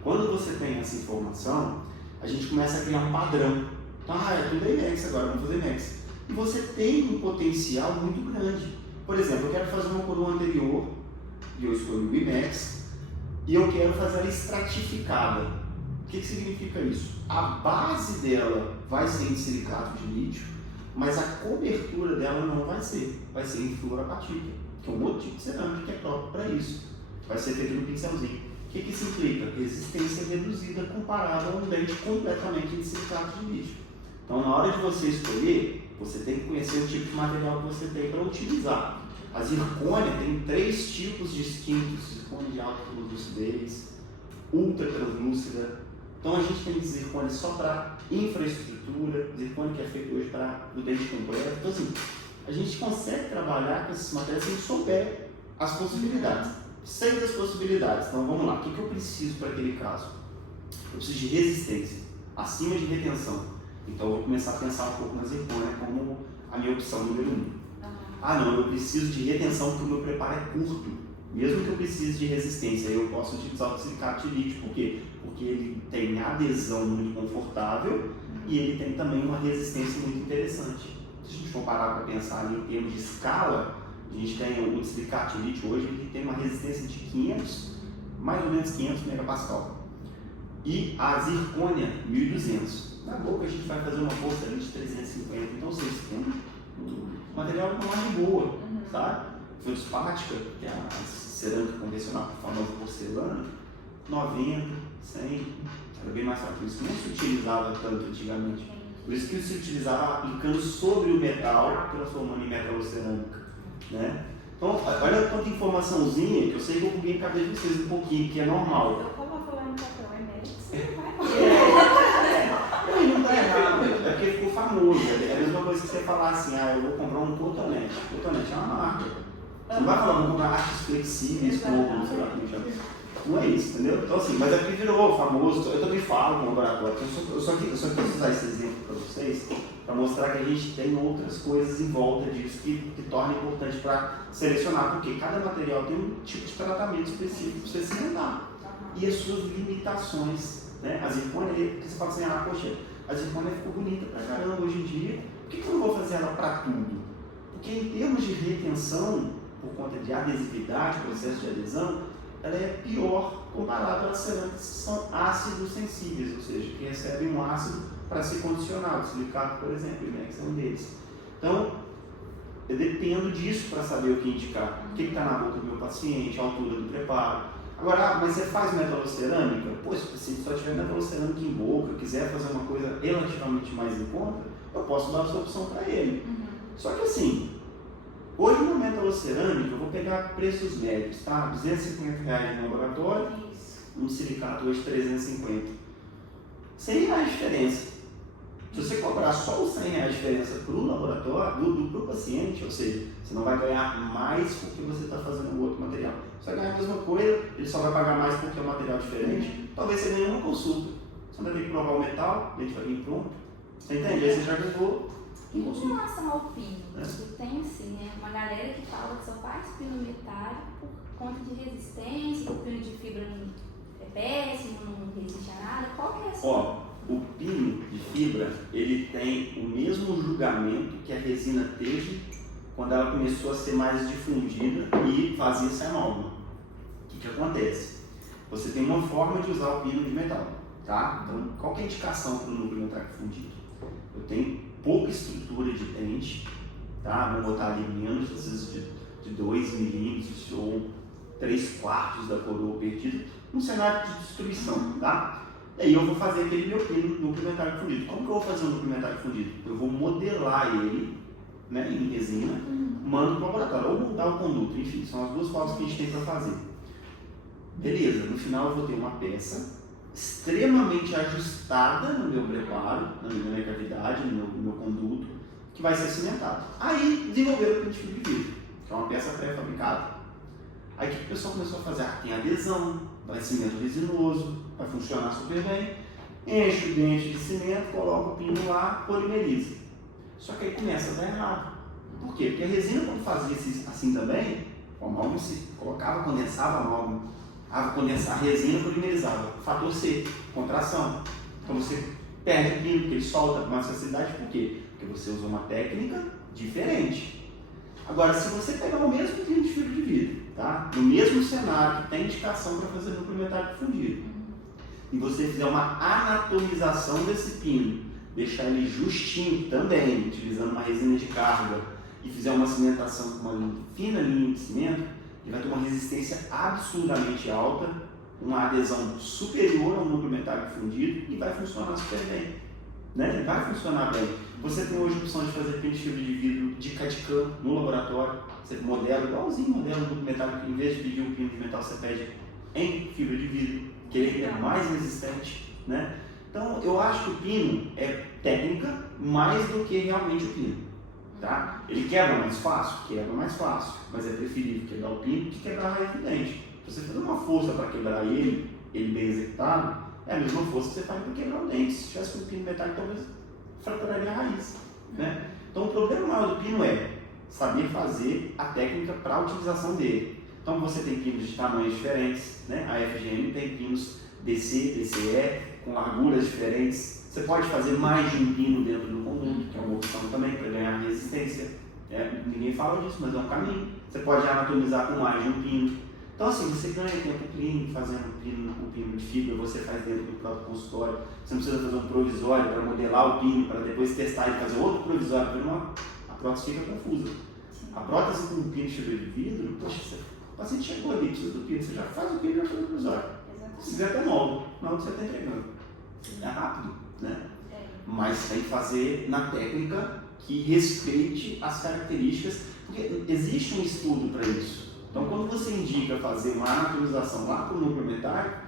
Quando você tem essa informação, a gente começa a criar um padrão. Então, é tudo Imex agora, vamos fazer Imex. E você tem um potencial muito grande. Por exemplo, eu quero fazer uma coroa anterior, e eu escolhi o Imex, e eu quero fazer ela estratificada. O que significa isso? A base dela vai ser em silicato de lítio, mas a cobertura dela não vai ser em fluorapatita, que é um outro tipo de cerâmica que é próprio para isso. Vai ser feito no pincelzinho. O que isso implica? Resistência reduzida comparada a um dente completamente de silicato de lítio. Então, na hora de você escolher, você tem que conhecer o tipo de material que você tem para utilizar. A zircônia tem 3 tipos distintos: zircônia de alta lucidez, ultra translúcida. Então, a gente tem zircônia só para infraestrutura, zircônia que é feito hoje para o dente completo. Então, assim, a gente consegue trabalhar com esses materiais se a gente souber as possibilidades. 6 das possibilidades. Então, vamos lá. O que eu preciso para aquele caso? Eu preciso de resistência, acima de retenção. Então, eu vou começar a pensar um pouco na zircônia como a minha opção número 1. Ah, não, eu preciso de retenção porque o meu preparo é curto. Mesmo que eu precise de resistência, eu posso utilizar o silicato de lítio. Por quê? Porque ele tem adesão muito confortável e ele tem também uma resistência muito interessante. Se a gente for parar para pensar ali em termos de escala, a gente tem o silicato de lítio hoje, ele tem uma resistência de 500, mais ou menos 500 megapascal. E a zircônia, 1200. Na boca a gente vai fazer uma força ali de 350. Então, vocês têm um material com mais de boa, sabe? Feldspática, que é a cerâmica convencional, a famosa porcelana, 90, 100, era bem mais fácil. Por isso que não se utilizava tanto antigamente. Por isso que se utilizava aplicando sobre o metal, transformando em metalocerâmica, né? Então, olha quanta informaçãozinha que eu sei que eu buguei a cabeça de vocês um pouquinho, que é normal. Eu coloco lá no papel, você vai Não tá errado, é porque ficou famoso. É a mesma coisa que você falar assim, eu vou comprar um cotonete. Cotonete é uma marca. Você não vai falar, vou comprar artes flexíveis, como, sei lá, como chama. Não é isso, entendeu? Então assim, mas aqui virou famoso, eu também falo com o laboratório. Eu só quis usar esse exemplo para vocês, para mostrar que a gente tem outras coisas em volta disso que torna importante para selecionar, porque cada material tem um tipo de tratamento específico para você cimentar. E as suas limitações, né? A zircônia, porque você fala assim, poxa, a zircônia ficou bonita pra caramba hoje em dia, por que eu não vou fazer ela para tudo? Porque em termos de retenção, por conta de adesividade, processo de adesão, ela é pior comparada às cerâmicas que são ácidos sensíveis, ou seja, que recebem um ácido para ser condicionado, o silicato, por exemplo, o IMEX é um deles. Então, eu dependo disso para saber o que indicar. O que está na boca do meu paciente, a altura do preparo. Agora, mas você faz metalocerâmica? Pô, se o paciente só tiver metalocerâmica em boca, quiser fazer uma coisa relativamente mais em conta, eu posso dar essa opção para ele. Só que assim, hoje na metalocerâmica, eu vou pegar preços médios, tá? R$250 no laboratório, um silicato hoje R$350. R$100 de diferença. Se você cobrar só os R$100 de diferença para o laboratório, para o paciente, ou seja, você não vai ganhar mais porque você está fazendo o outro material. Você vai ganhar a mesma coisa, ele só vai pagar mais porque é um material diferente. Talvez você ganhe uma consulta. Você não vai ter que provar o metal, ele vai vir pronto. Você entende? Aí você já ganhou. Em relação ao pino, tem assim, né, uma galera que fala que só faz pino metálico por conta de resistência, o pino de fibra é péssimo, não resiste a nada. Qual que é essa? O pino de fibra, ele tem o mesmo julgamento que a resina teve quando ela começou a ser mais difundida e fazia essa amálgama. O que acontece? Você tem uma forma de usar o pino de metal, tá? Então, qual que é a indicação para o núcleo metálico fundido? Eu tenho pouca estrutura de dente, tá? Vou botar ali menos, às vezes de 2 milímetros ou 3/4 da coroa perdida, num cenário de destruição, tá? E aí eu vou fazer aquele meu pino núcleo metálico fundido. Como que eu vou fazer um núcleo metálico fundido? Eu vou modelar ele, né, em resina, mando para o laboratório, ou mudar o conduto, enfim, são as duas formas que a gente tem para fazer. Beleza, no final eu vou ter uma peça extremamente ajustada no meu preparo, na minha cavidade, no meu conduto, que vai ser cimentado. Aí desenvolveram o pino de fibra de vidro, que é uma peça pré-fabricada. Aí o que o pessoal começou a fazer? Tem adesão, vai cimento resinoso, vai funcionar super bem, enche o dente de cimento, coloca o pino lá, polimeriza. Só que aí começa a dar errado. Por quê? Porque a resina, quando fazia assim também, o amálgama se colocava, condensava a amálgama, condensar a resina, polimerizava. Fator C, contração. Então você perde o pino, porque ele solta com mais facilidade. Por quê? Porque você usou uma técnica diferente. Agora, se você pegar o mesmo pino de fibra de vidro, tá? No mesmo cenário que tem indicação para fazer núcleo metálico fundido, e você fizer uma anatomização desse pino, deixar ele justinho também, utilizando uma resina de carga, e fizer uma cimentação com uma fina linha de cimento, ele vai ter uma resistência absurdamente alta uma adesão superior ao núcleo metálico fundido e vai funcionar super bem. Né? Ele vai funcionar bem. Você tem hoje a opção de fazer pino de fibra de vidro de CAD/CAM no laboratório. Você modela igualzinho o modelo do núcleo metálico. Em vez de pedir um pino de metal, você pede em fibra de vidro, que ele é mais resistente. Né? Então, eu acho que o pino é técnica mais do que realmente o pino. Tá? Ele quebra mais fácil? Quebra mais fácil, mas é preferível quebrar o pino que quebrar a raiz do dente. Se você fazer uma força para quebrar ele bem executado, é a mesma força que você faz para quebrar o dente. Se tivesse um pino metálico, talvez fraturaria a raiz. Né? Então, o problema maior do pino é saber fazer a técnica para a utilização dele. Então, você tem pinos de tamanhos diferentes, né? A FGM tem pinos DC, DCE, com larguras diferentes. Você pode fazer mais de um pino dentro do conjunto, que é uma opção também para ganhar resistência. Ninguém fala disso, mas é um caminho. Você pode anatomizar com mais de um pino. Então, assim, você ganha tempo clínico fazendo o pino de fibra, você faz dentro do próprio consultório. Você não precisa fazer um provisório para modelar o pino, para depois testar e fazer outro provisório, porque a prótese fica confusa. A prótese com pino de fibra de vidro, poxa, o paciente chegou ali, precisa do pino, você já faz o pino e já faz o provisório. Se quiser até molde, não você está entregando. É rápido, né? Mas tem que fazer na técnica que respeite as características, porque existe um estudo para isso. Então, quando você indica fazer uma anatomização lá para o núcleo metálico,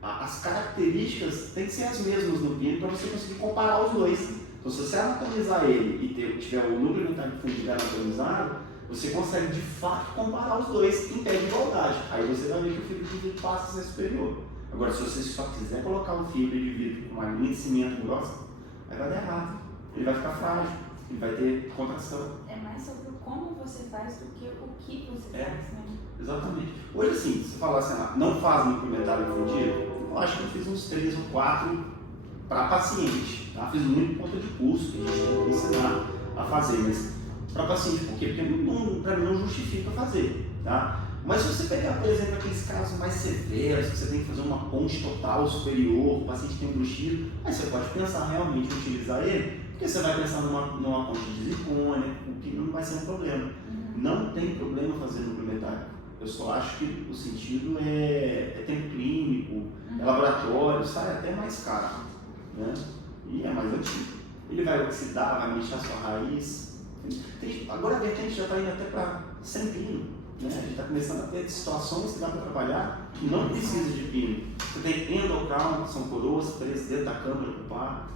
as características têm que ser as mesmas no pino para você conseguir comparar os dois. Então, se você anatomizar ele e tiver o núcleo metálico fundido anatomizado, você consegue de fato comparar os dois em pé de igualdade. Aí você vai ver que o fibra de vidro passa a ser superior. Agora, se você só quiser colocar um fibra de vidro com uma linha de cimento grossa, aí vai dar errado. Ele vai ficar frágil, ele vai ter contração. É mais sobre como você faz do que o que você faz, né? Exatamente. Hoje, assim, se falar assim, não faz núcleo metálico fundido, eu acho que eu fiz uns 3 ou 4 para paciente. Tá? Fiz muito por conta de curso, que a gente tem que ensinar a fazer, mas para paciente, por quê? Porque para mim não justifica fazer. Tá? Mas se você pegar, por exemplo, aqueles casos mais severos, que você tem que fazer uma ponte total superior, o paciente tem um bruxismo, aí você pode pensar realmente em utilizar ele, porque você vai pensar numa ponte de zircônia, o pino não vai ser um problema. Não tem problema fazer núcleo metálico. Eu só acho que o sentido é tempo clínico, é laboratório, sai até mais caro, né? E é mais antigo. Ele vai oxidar, vai manchar sua raiz. Agora a vertente já está indo até para sem pino. Né? A gente está começando a ter situações que dá para trabalhar que não precisa de pino. Você tem endocrown, que são coroas presas dentro da câmara do parto.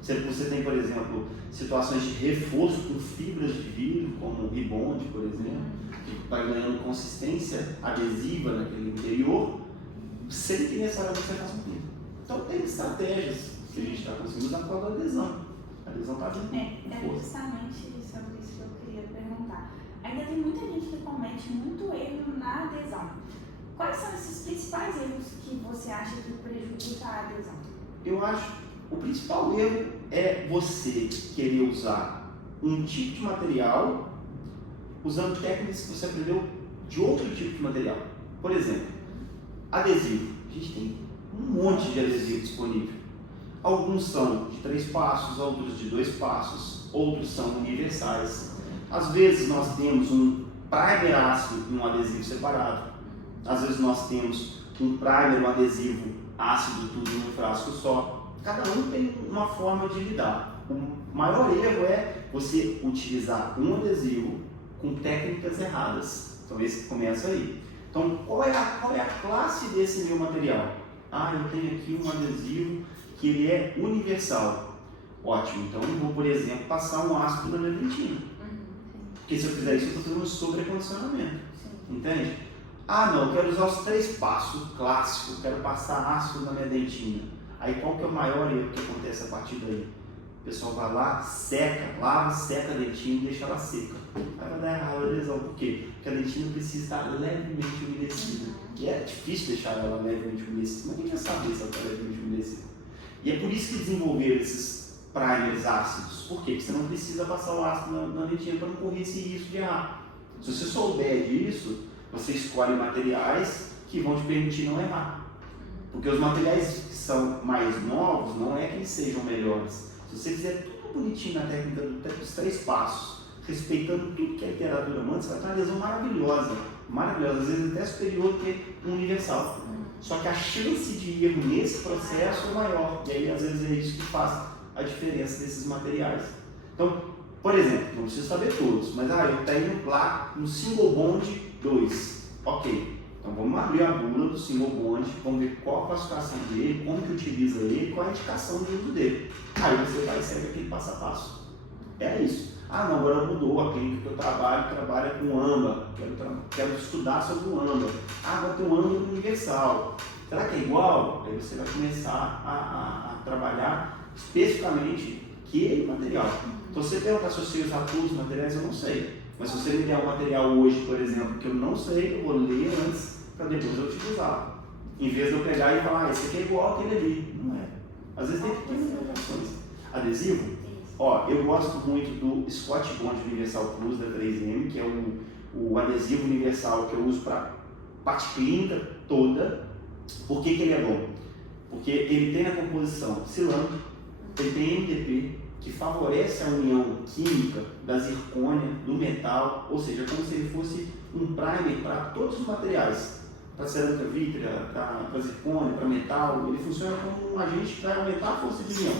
Você tem, por exemplo, situações de reforço com fibras de vidro, como o ribonde, por exemplo, que vai ganhando consistência adesiva naquele interior, sem que necessariamente você faça um pino. Então tem estratégias que a gente está conseguindo usar por causa da adesão. A adesão está vindo. É justamente sobre isso que eu queria perguntar. Ainda tem muita gente que comete muito erro na adesão. Quais são esses principais erros que você acha que prejudicam a adesão? Eu acho o principal erro é você querer usar um tipo de material usando técnicas que você aprendeu de outro tipo de material. Por exemplo, adesivo. A gente tem um monte de adesivo disponível. Alguns são de 3 passos, outros de 2 passos, outros são universais. Às vezes nós temos um primer ácido e um adesivo separado. Às vezes nós temos um primer e um adesivo ácido tudo num frasco só. Cada um tem uma forma de lidar. O maior erro é você utilizar um adesivo com técnicas erradas. Então esse começa aí. Então qual é a classe desse meu material? Eu tenho aqui um adesivo que ele é universal. Ótimo, então eu vou, por exemplo, passar um ácido na minha dentina. Porque se eu fizer isso, eu estou fazendo um sobrecondicionamento. Entende? Não, eu quero usar os 3 passos clássicos, quero passar ácido na minha dentina. Aí qual que é o maior erro que acontece a partir daí? O pessoal vai lá, lava, seca a dentina e deixa ela seca. Aí vai dar errado a adesão. Por quê? Porque a dentina precisa estar levemente umedecida. E é difícil deixar ela levemente umedecida, mas quem já sabe se ela está levemente umedecida. E é por isso que desenvolveram esses primers ácidos. Por quê? Porque você não precisa passar o ácido na dentina para não correr esse risco de errar. Se você souber disso, você escolhe materiais que vão te permitir não errar. Porque os materiais que são mais novos, não é que eles sejam melhores. Se você fizer tudo bonitinho na técnica dos 3 passos, respeitando tudo que a literatura manda, você vai ter uma adesão maravilhosa. Maravilhosa, às vezes até superior que um universal. Só que a chance de erro nesse processo é maior. E aí, às vezes, é isso que faz a diferença desses materiais. Então, por exemplo, não preciso saber todos, mas eu tenho lá no single bond 2. Ok. Então vamos abrir a bula do single bond, vamos ver qual a classificação dele, como que utiliza ele, qual a indicação de uso dele. Aí você vai e segue aquele passo a passo. É isso. Não, agora mudou a clínica que eu trabalha com AMBA, quero estudar sobre o AMBA. Agora tem um AMBA universal. Será que é igual? Aí você vai começar a trabalhar especificamente aquele material. Então, se você perguntar se eu sei usar todos os materiais, eu não sei. Mas se você me der um material hoje, por exemplo, que eu não sei, eu vou ler antes para depois eu utilizar. Em vez de eu pegar e falar, esse aqui é igual aquele ali. Não é. Às vezes tem pequenas variações. Adesivo? Eu gosto muito do Scott Bond Universal Plus da 3M, que é o adesivo universal que eu uso para parte clínica toda. Por que ele é bom? Porque ele tem na composição cilantro, ele tem MDP, que favorece a união química da zircônia, do metal, ou seja, como se ele fosse um primer para todos os materiais, para cerâmica vítrea, para zircônia, para metal. Ele funciona como um agente para aumentar a força de união.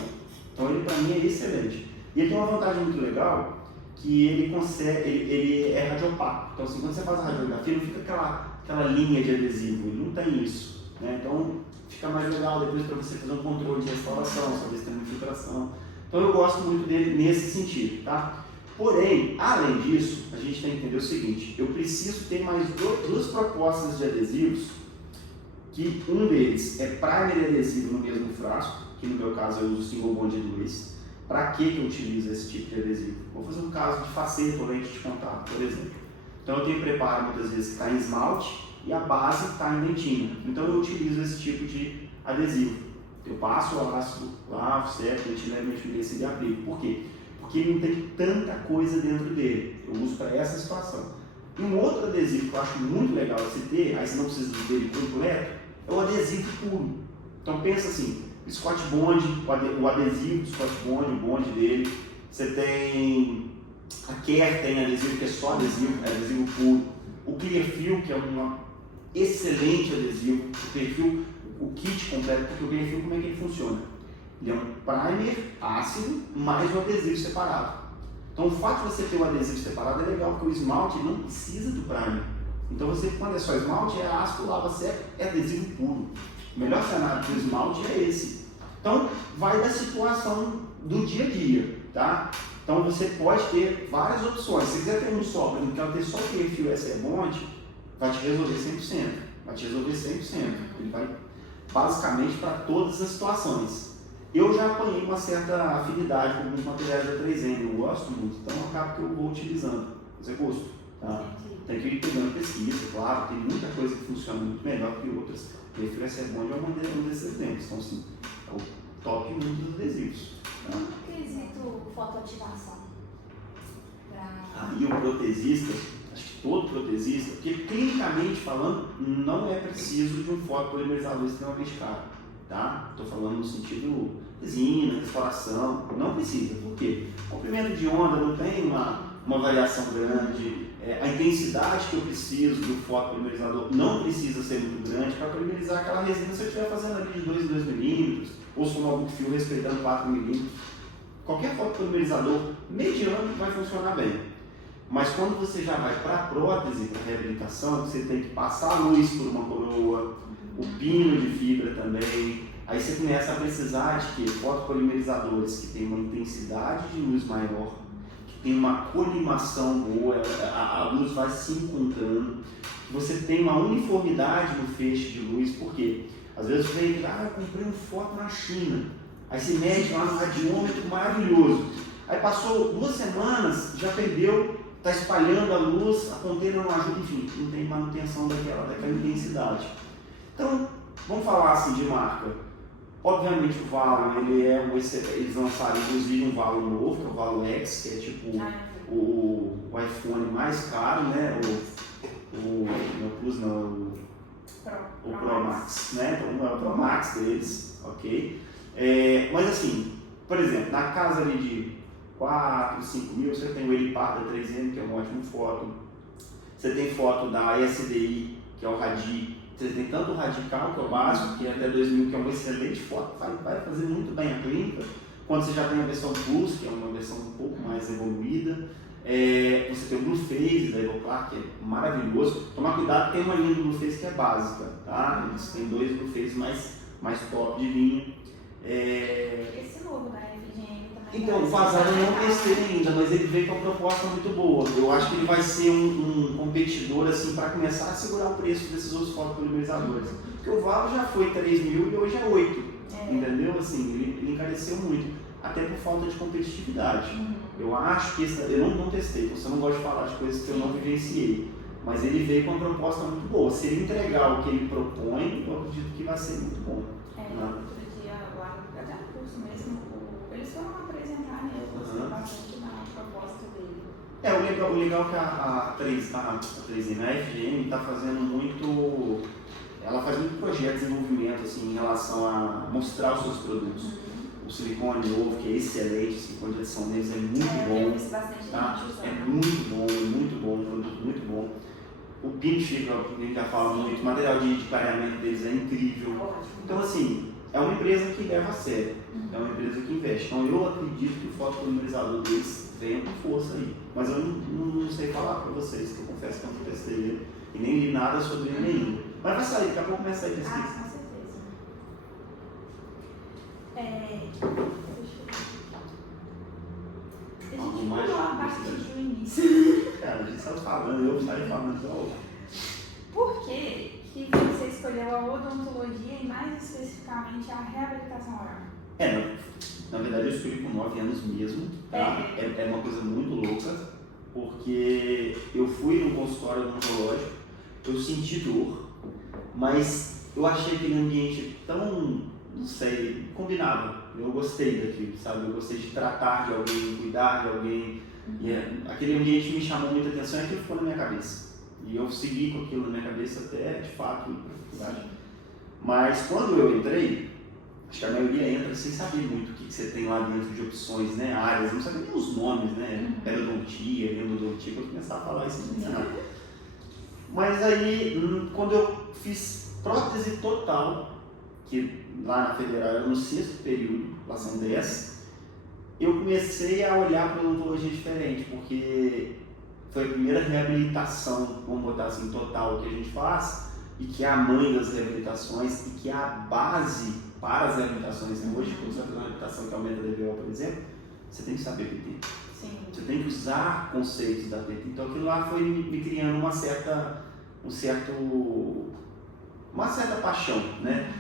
Então ele para mim é excelente. E ele tem uma vantagem muito legal, que ele é radiopaco. Então assim, quando você faz a radiografia, não fica aquela linha de adesivo, ele não tem isso, né? Então fica mais legal depois para você fazer um controle de restauração, saber se tem uma infiltração. Então eu gosto muito dele nesse sentido, tá? Porém, além disso, a gente tem que entender o seguinte, eu preciso ter mais duas propostas de adesivos, que um deles é primer e adesivo no mesmo frasco, que no meu caso eu uso o single bond 2. Para que eu utilizo esse tipo de adesivo? Vou fazer um caso de faceto ou lente de contato, por exemplo. Então eu tenho preparo muitas vezes que está em esmalte e a base está em dentina. Então eu utilizo esse tipo de adesivo. Eu passo o ácido, lavo, seco, levemente umedecido e aplico. Por quê? Porque ele não tem tanta coisa dentro dele. Eu uso para essa situação. E um outro adesivo que eu acho muito legal você ter, aí você não precisa dele completo, é o adesivo puro. Então pensa assim, o Scott Bond, o adesivo do Scott Bond, o bonde dele. Você tem a Care, tem adesivo que é só adesivo, é adesivo puro. O Clearfield, que é um excelente adesivo. O Clearfield, o kit completo, porque o Clearfield, como é que ele funciona? Ele é um primer ácido mais um adesivo separado. Então o fato de você ter o adesivo separado é legal, porque o esmalte não precisa do primer. Então você, quando é só esmalte, é ácido, lava, seco, é adesivo puro. O melhor cenário para o esmalte é esse. Então vai da situação do dia a dia, tá? Então você pode ter várias opções. Se quiser ter um só, por exemplo, quer ter só o Clearfield SE Bond, vai te resolver 100%. Vai te resolver 100%. Ele vai basicamente para todas as situações. Eu já apanhei uma certa afinidade com alguns materiais da 3M, eu gosto muito, então acaba que eu vou utilizando. Mas é gosto, tá? Tem que ir pegando pesquisa, claro, tem muita coisa que funciona muito melhor que outras. O Clearfield SE Bond é um desses exemplos, então assim, é o top 1 dos adesivos. Tá? Quesito fotoativação. Aí o protesista, acho que todo protesista, porque clinicamente falando, não é preciso de um fotopolimerizador extremamente caro. Tá? Estou falando no sentido resina, restauração, não precisa. Por quê? O comprimento de onda não tem uma variação grande, a intensidade que eu preciso do fotopolimerizador não precisa ser muito grande para polimerizar aquela resina se eu estiver fazendo ali de 2 em 2 milímetros, ou se for um notebook fio respeitando 4 milímetros. Qualquer fotopolimerizador mediano vai funcionar bem. Mas quando você já vai para a prótese, para a reabilitação, você tem que passar a luz por uma coroa, o pino de fibra também, aí você começa a precisar de que fotopolimerizadores que tem uma intensidade de luz maior, que tem uma colimação boa, a luz vai se encontrando, você tem uma uniformidade no feixe de luz, porque às vezes você vem e eu comprei um foto na China, aí você mede lá no radiômetro maravilhoso, aí passou 2 semanas, já perdeu, está espalhando a luz, a ponteira não ajuda, enfim, não tem manutenção daquela intensidade. Então, vamos falar assim de marca. Obviamente o Valo, eles lançaram inclusive um Valo novo, que é o Valo X, que é tipo o iPhone mais caro, né? O Pro Max, né? Então não é o Pro Max deles, ok? Mas assim, por exemplo, na casa ali de 4, 5 mil, você tem o Elipar da 3M, que é uma ótima foto. Você tem foto da SDI, que é o Radi, Você tem tanto o radical, que é o básico, que é até 2000, que é uma excelente foto, vai fazer muito bem a clínica, quando você já tem a versão Plus, que é uma versão um pouco mais evoluída. Você tem o Blue Phase da Evoclar, que é maravilhoso. Tomar cuidado, tem uma linha do Blue Phase que é básica, tá? Eles têm 2 Blue Phase mais top de linha. Esse novo da FGM também. Então, o vazado eu não testei ainda, mas ele veio com uma proposta muito boa. Eu acho que ele vai ser um competidor assim, para começar a segurar o preço desses outros fotopolimerizadores. Porque o Valo já foi 3 mil e hoje é 8. Entendeu? Assim, ele encareceu muito, até por falta de competitividade. Eu acho que eu não testei, então você não gosta de falar de coisas que eu não vivenciei, mas ele veio com uma proposta muito boa. Se ele entregar o que ele propõe, eu acredito que vai ser muito bom. Outro dia lá, até no curso mesmo, eles foram apresentar, né? Eu gostei bastante da proposta dele. O legal é que a 3M, a FGM, está fazendo muito. Ela faz muito projeto de desenvolvimento assim, em relação a mostrar os seus produtos. O silicone novo, que é excelente, o silicone de adição deles é muito bom. Eu vi bastante tá? gente usando. É muito bom, um produto muito bom. O pinch, que a gente já fala muito, o material de clareamento deles é incrível. Então, assim, é uma empresa que leva a sério, é uma empresa que investe. Então, eu acredito que o fotopolimerizador deles venha com força aí. Mas eu não sei falar para vocês, que eu confesso que eu não testei ele e nem li nada sobre ele ainda. Mas vai sair, daqui a pouco começa a sair pesquisa. Com certeza. A gente pulou a parte do início. Cara, a gente estava falando, eu saí falando então. Por que você escolheu a odontologia e mais especificamente a reabilitação oral? Na verdade eu escolhi com 9 anos mesmo, tá? É uma coisa muito louca, porque eu fui num consultório odontológico, eu senti dor, mas eu achei aquele ambiente tão, não sei, combinava. Eu gostei daquilo, sabe? Eu gostei de tratar de alguém, cuidar de alguém. E aquele ambiente me chamou muita atenção e aquilo ficou na minha cabeça. E eu segui com aquilo na minha cabeça até, de fato, ir para a faculdade. Mas quando eu entrei, acho que a maioria entra sem saber muito o que você tem lá dentro de opções, né? Áreas, não sabia nem os nomes, né? Periodontia, endodontia, quando eu começava a falar isso, não tinha nada. Mas aí, quando eu fiz prótese total, que lá na Federal era no 6º período, lá são 10, eu comecei a olhar para a odontologia diferente, porque foi a primeira reabilitação, vamos botar assim, total que a gente faz, e que é a mãe das reabilitações, e que é a base para as reabilitações. Hoje, quando você vai fazer uma reabilitação que aumenta a DVO, por exemplo, você tem que saber PT. Sim. Você tem que usar conceitos da PT. Então aquilo lá foi me criando uma certa paixão, né?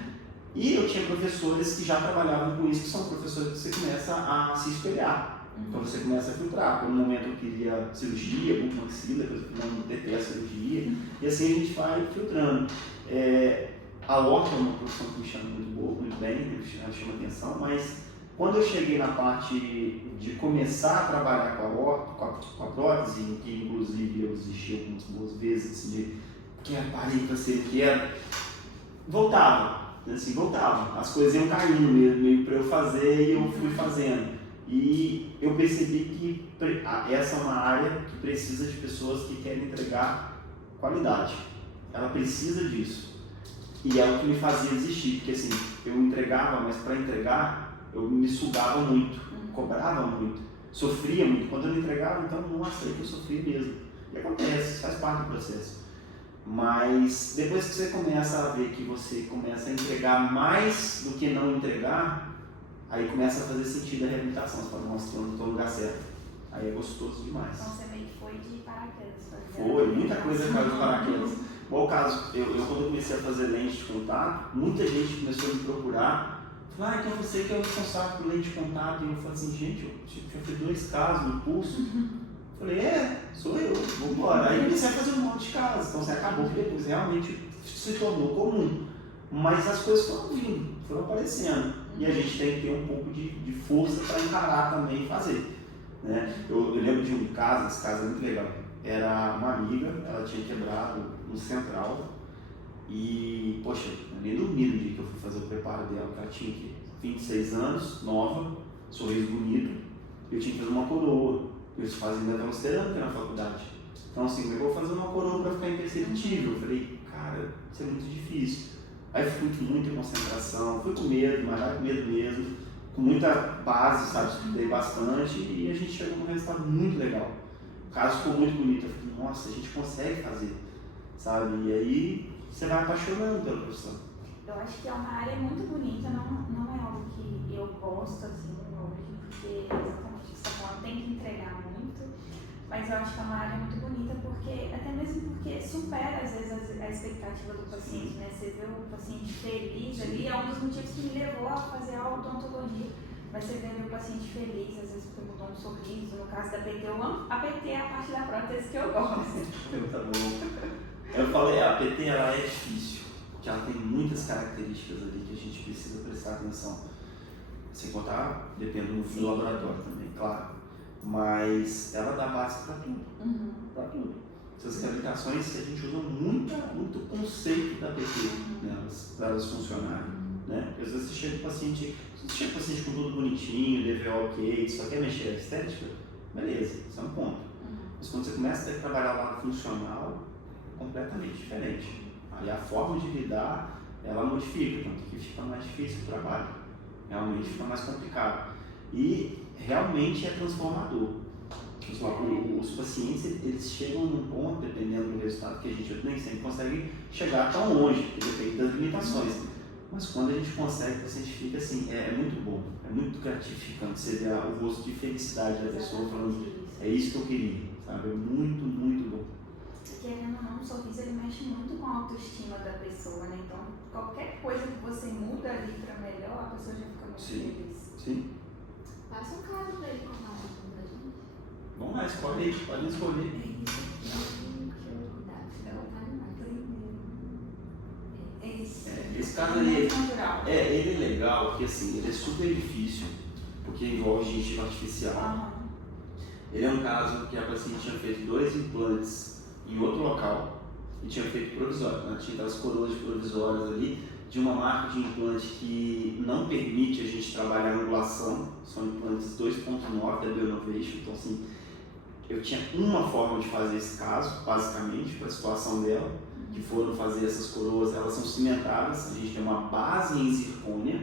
E eu tinha professores que já trabalhavam com isso, que são professores que você começa a se espelhar. Então você começa a filtrar. Por um momento eu queria cirurgia, bucomaxila, eu não detesto cirurgia, e assim a gente vai filtrando. A horta é uma profissão que me chama muito boa, muito bem, me chama atenção, mas quando eu cheguei na parte de começar a trabalhar com a horta, com a prótese, que inclusive eu desisti algumas boas vezes, assim, de parei para ser que era, voltava. As coisas iam caindo meio para eu fazer e eu fui fazendo. E eu percebi que essa é uma área que precisa de pessoas que querem entregar qualidade. Ela precisa disso. E é o que me fazia desistir, porque assim, eu entregava, mas para entregar eu me sugava muito, cobrava muito, sofria muito. Quando eu não entregava, então não sei que eu sofria mesmo. E acontece, faz parte do processo. Mas depois que você começa a ver que você começa a entregar mais do que não entregar, aí começa a fazer sentido a reabilitação. Você fala, nossa, estou no lugar certo. Aí é gostoso demais. Então você meio que foi de paraquedas. Foi, muita coisa caiu de paraquedas. Bom, o caso, eu quando eu comecei a fazer lente de contato, muita gente começou a me procurar. Falou, então você que é o responsável por lente de contato. E eu falei assim, gente, eu já fiz 2 casos no curso. Falei, sou eu, vamos embora. Aí comecei a fazer um monte de casos, então você acabou que depois realmente se tornou comum. Mas as coisas foram vindo, foram aparecendo. E a gente tem que ter um pouco de força para encarar também e fazer. Né? Eu lembro de um caso, esse caso é muito legal. Era uma amiga, ela tinha quebrado no central. E, poxa, eu nem dormi no dia que eu fui fazer o preparo dela, porque ela tinha 26 anos, nova, sorriso bonito. Eu tinha que fazer uma coroa. Eles fazem ainda cerâmica na faculdade. Então assim, eu vou fazer uma coroa para ficar imperceptível. Eu falei, cara, isso é muito difícil. Aí eu fui com muita concentração, fui com medo, mas era com medo mesmo, com muita base, sabe, estudei bastante e a gente chegou num resultado muito legal. O caso ficou muito bonito, eu falei, nossa, a gente consegue fazer, sabe, e aí você vai apaixonando pela profissão. Eu acho que é uma área muito bonita, não é algo que eu gosto assim hoje, porque exatamente o que você está falando, tem que entregar muito, mas eu acho que é uma área muito bonita porque, até mesmo porque supera às vezes a expectativa do paciente, né? Você vê o paciente feliz ali, é um dos motivos que me levou a fazer a odontologia, mas você vê o paciente feliz, às vezes porque mudou um sorriso, no caso da PT, a PT é a parte da prótese que eu gosto. Tá bom. Eu falei, a PT ela é difícil, porque ela tem muitas características ali que a gente precisa prestar atenção. Sem contar, depende do laboratório também, claro. Mas ela dá base para tudo. Para tudo. Essas reabilitações a gente usa muito conceito da PT nelas, para elas funcionarem. Né? Porque às vezes você chega com o paciente com tudo bonitinho, DVO ok, só quer mexer a estética, beleza, isso é um ponto. Mas quando você começa a ter que trabalhar lá no funcional, é completamente diferente. Aí a forma de lidar, ela modifica, tanto que fica mais difícil o trabalho. Realmente fica mais complicado. E realmente é transformador. Os pacientes, eles chegam num ponto, dependendo do resultado que a gente nem sempre consegue chegar tão longe, porque depende das limitações. Mas quando a gente consegue, o paciente fica assim, é muito bom, é muito gratificante. Você vê o rosto de felicidade da pessoa falando, é isso que eu queria, sabe? É muito bom. Querendo ou não, o sorriso ele mexe muito com a autoestima da pessoa, né? Então, qualquer coisa que você muda ali para melhor, a pessoa já fica muito feliz. Sim. Passa um caso pra ele contar pra gente. Vamos lá, escolhe, pode escolher. Esse caso ali, ele é legal, porque assim, ele é super difícil, porque envolve gengiva artificial. Ele é um caso que a paciente tinha feito 2 implantes em outro local e tinha feito provisório. Ela tinha aquelas coroas provisórias ali de uma marca de implante que não permite a gente trabalhar a angulação, são implantes 2.9 da Bionovation, então assim, eu tinha uma forma de fazer esse caso, basicamente, para a situação dela, que foram fazer essas coroas, elas são cimentadas, a gente tem uma base em zircônia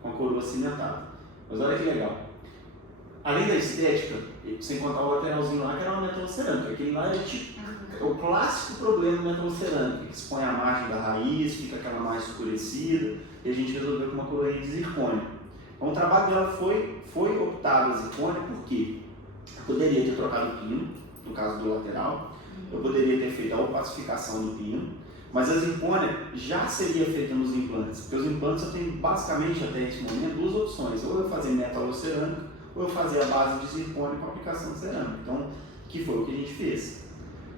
com a coroa cimentada. Mas olha que legal, além da estética, sem contar o lateralzinho lá, que era uma metalocerâmica, aquele lá é tipo o clássico problema do metalocerâmica, que expõe a margem da raiz, fica aquela mais escurecida, e a gente resolveu com uma coroa de zircônia. Então o trabalho dela foi optado a zircônia porque eu poderia ter trocado o pino, no caso do lateral, eu poderia ter feito a opacificação do pino, mas a zircônia já seria feita nos implantes, porque os implantes eu tenho basicamente até esse momento 2 opções, ou eu fazer metalocerâmica, ou eu fazer a base de zircônia com aplicação de cerâmica, então, que foi o que a gente fez.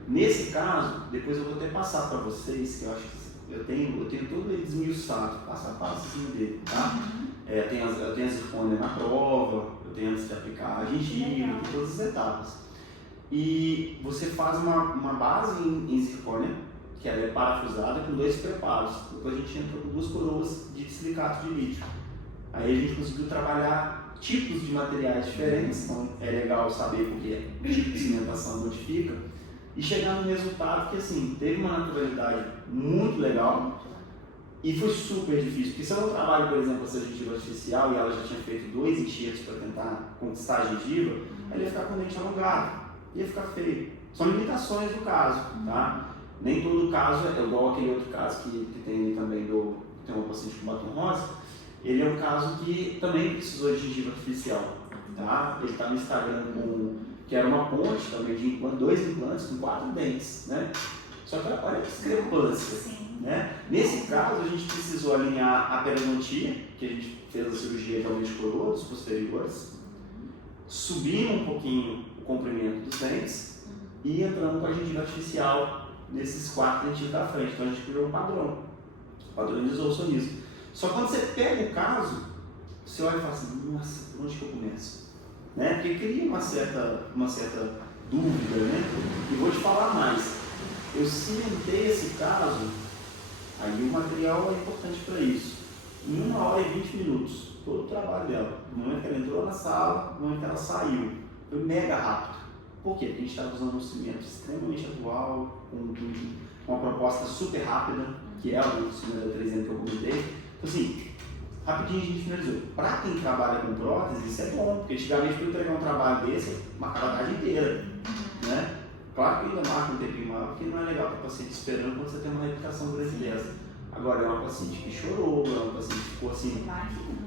Nesse caso, depois eu vou até passar para vocês, que eu acho que eu tenho todo ele desmiuçado, passo a passo dele, tá? Eu tenho a zircônia na prova, eu tenho antes de aplicar a gengiva, todas as etapas. E você faz uma base em zircônia, que ela é parafusada com 2 preparos. Depois a gente entrou com 2 coroas de silicato de lítio. Aí a gente conseguiu trabalhar tipos de materiais diferentes, então é legal saber porque o tipo de cimentação modifica. E chegar no resultado que assim, teve uma naturalidade muito legal e foi super difícil. Porque se eu não trabalho, por exemplo, essa gengiva artificial e ela já tinha feito 2 enxertos para tentar conquistar a gengiva, ela ia ficar com o dente alongado, ia ficar feio. São limitações do caso, tá? Nem todo caso é igual aquele outro caso que tem também tem uma paciente com batom rosa. Ele é um caso que também precisou de gengiva artificial, tá? Ele está no Instagram que era uma ponte também de 2 implantes com 4 dentes, né? Só que olha a discrepância, né? Nesse caso a gente precisou alinhar a periodontia, que a gente fez a cirurgia de aumento de coroa dos posteriores, subindo um pouquinho o comprimento dos dentes e entrando com a gengiva artificial nesses 4 dentinhos da frente. Então a gente criou um padronizou o sorriso. Só quando você pega o caso, você olha e fala assim, nossa, por onde que eu começo? Né? Porque cria uma certa dúvida, né? E vou te falar mais. Eu cimentei esse caso, aí o material é importante para isso. Em 1 hora e 20 minutos, todo o trabalho dela. No momento que ela entrou na sala, no momento que ela saiu, foi mega rápido. Por quê? Porque a gente estava usando um cimento extremamente atual, com uma proposta super rápida, que é o Cinema 300 que eu comentei. Então, assim, rapidinho a gente finalizou. Para quem trabalha com prótese, isso é bom, porque antigamente para eu entregar um trabalho desse, marcava a tarde inteira, né? Claro que ainda marca um tempinho maior, porque não é legal para o paciente esperando quando você tem uma reputação grande dessa. Agora, é uma paciente que chorou, é uma paciente que ficou assim,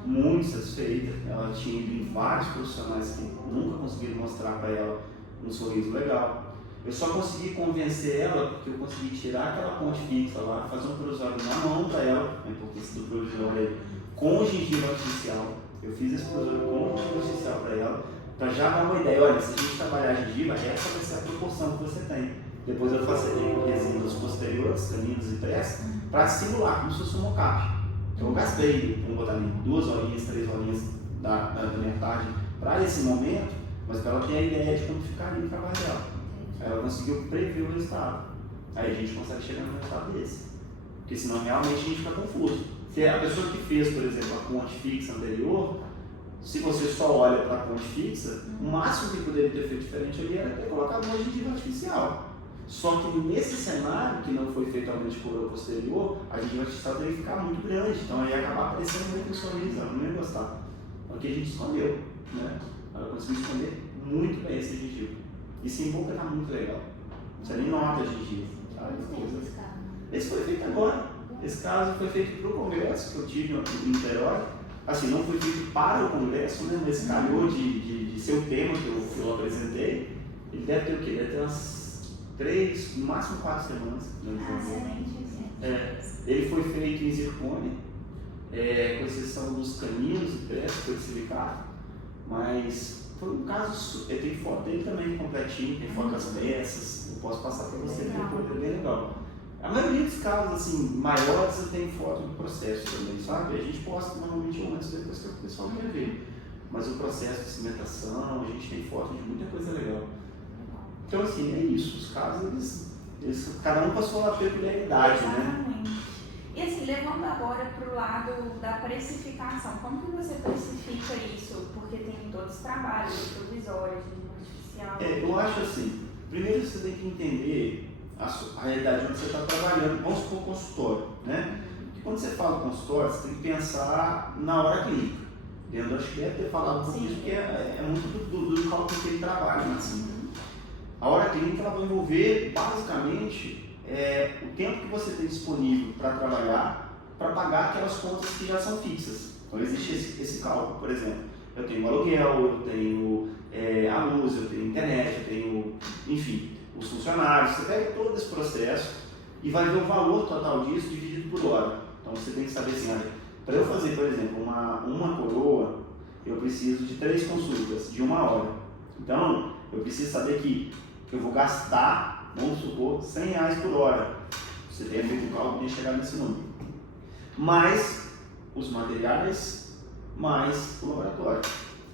muito satisfeita. Ela tinha ido em vários profissionais que nunca conseguiram mostrar para ela um sorriso legal. Eu só consegui convencer ela porque eu consegui tirar aquela ponte fixa lá, fazer um provisório na mão para ela, a importância do provisório aí, com gengiva artificial. Eu fiz esse provisório com gengiva artificial para ela, para já dar uma ideia. Olha, se a gente trabalhar a gengiva, essa vai ser a proporção que você tem. Depois eu facilitei com resíduos posteriores, caninos e press, para simular como se fosse um mocap. Então eu gastei, vamos botar ali, 2 horinhas, 3 horinhas da minha tarde para esse momento, mas para ela ter a ideia de como ficaria o trabalho dela. Aí ela conseguiu prever o resultado. Aí a gente consegue chegar no resultado desse. Porque senão realmente a gente fica confuso. Se a pessoa que fez, por exemplo, a ponte fixa anterior, se você só olha para a ponte fixa, o máximo que poderia ter feito diferente ali era ter colocado uma gengiva artificial. Só que nesse cenário, que não foi feito a grande coroa posterior, a gengiva artificial teria que ficar muito grande, então aí ia acabar aparecendo muito no sorriso, ela não ia gostar. Porque a gente escondeu, né? Ela conseguiu esconder muito bem esse gengiva. E sim, boca está muito legal. Você nem nota a gengiva. Esse foi feito agora. Esse caso foi feito para o congresso que eu tive em Niterói. Assim, não foi feito para o congresso, né? Mas calhou de ser o tema que eu apresentei. Ele deve ter o quê? Deve ter umas 3, no máximo 4 semanas. Ele foi feito em zircônia, com exceção dos caninos e pés, foi silicado, mas foi um caso. Tem foto dele também completinho, tem foto das peças, eu posso passar para você, é bem legal. A maioria dos casos assim, maiores eu tenho foto do processo também, sabe? A gente posta normalmente antes, depois que o pessoal quer ver. Mas o processo de cimentação, a gente tem foto de muita coisa legal. Então, assim, é isso. Os casos, eles cada um com a sua peculiaridade, exatamente, né? E assim, levando agora para o lado da precificação, como que você precifica isso? Porque tem todos os trabalhos, provisórios, artificial. Eu acho assim, primeiro você tem que entender a realidade onde você está trabalhando. Vamos supor consultório, né? Porque quando você fala consultório, você tem que pensar na hora clínica. Leandro, acho que deve ter falado um pouco disso, porque é muito do cálculo que ele trabalha, né? Assim. A hora clínica ela vai envolver basicamente o tempo que você tem disponível para trabalhar, para pagar aquelas contas que já são fixas. Então existe esse cálculo, por exemplo, eu tenho o aluguel, eu tenho a luz, eu tenho a internet, eu tenho, enfim, os funcionários. Você pega todo esse processo e vai ver o valor total disso dividido por hora. Então você tem que saber assim, para eu fazer, por exemplo, uma coroa, eu preciso de 3 consultas de 1 hora. Então, eu preciso saber que eu vou gastar, vamos supor, R$100 por hora. Você tem feito o cálculo de chegar nesse número. Mais os materiais, mais o laboratório.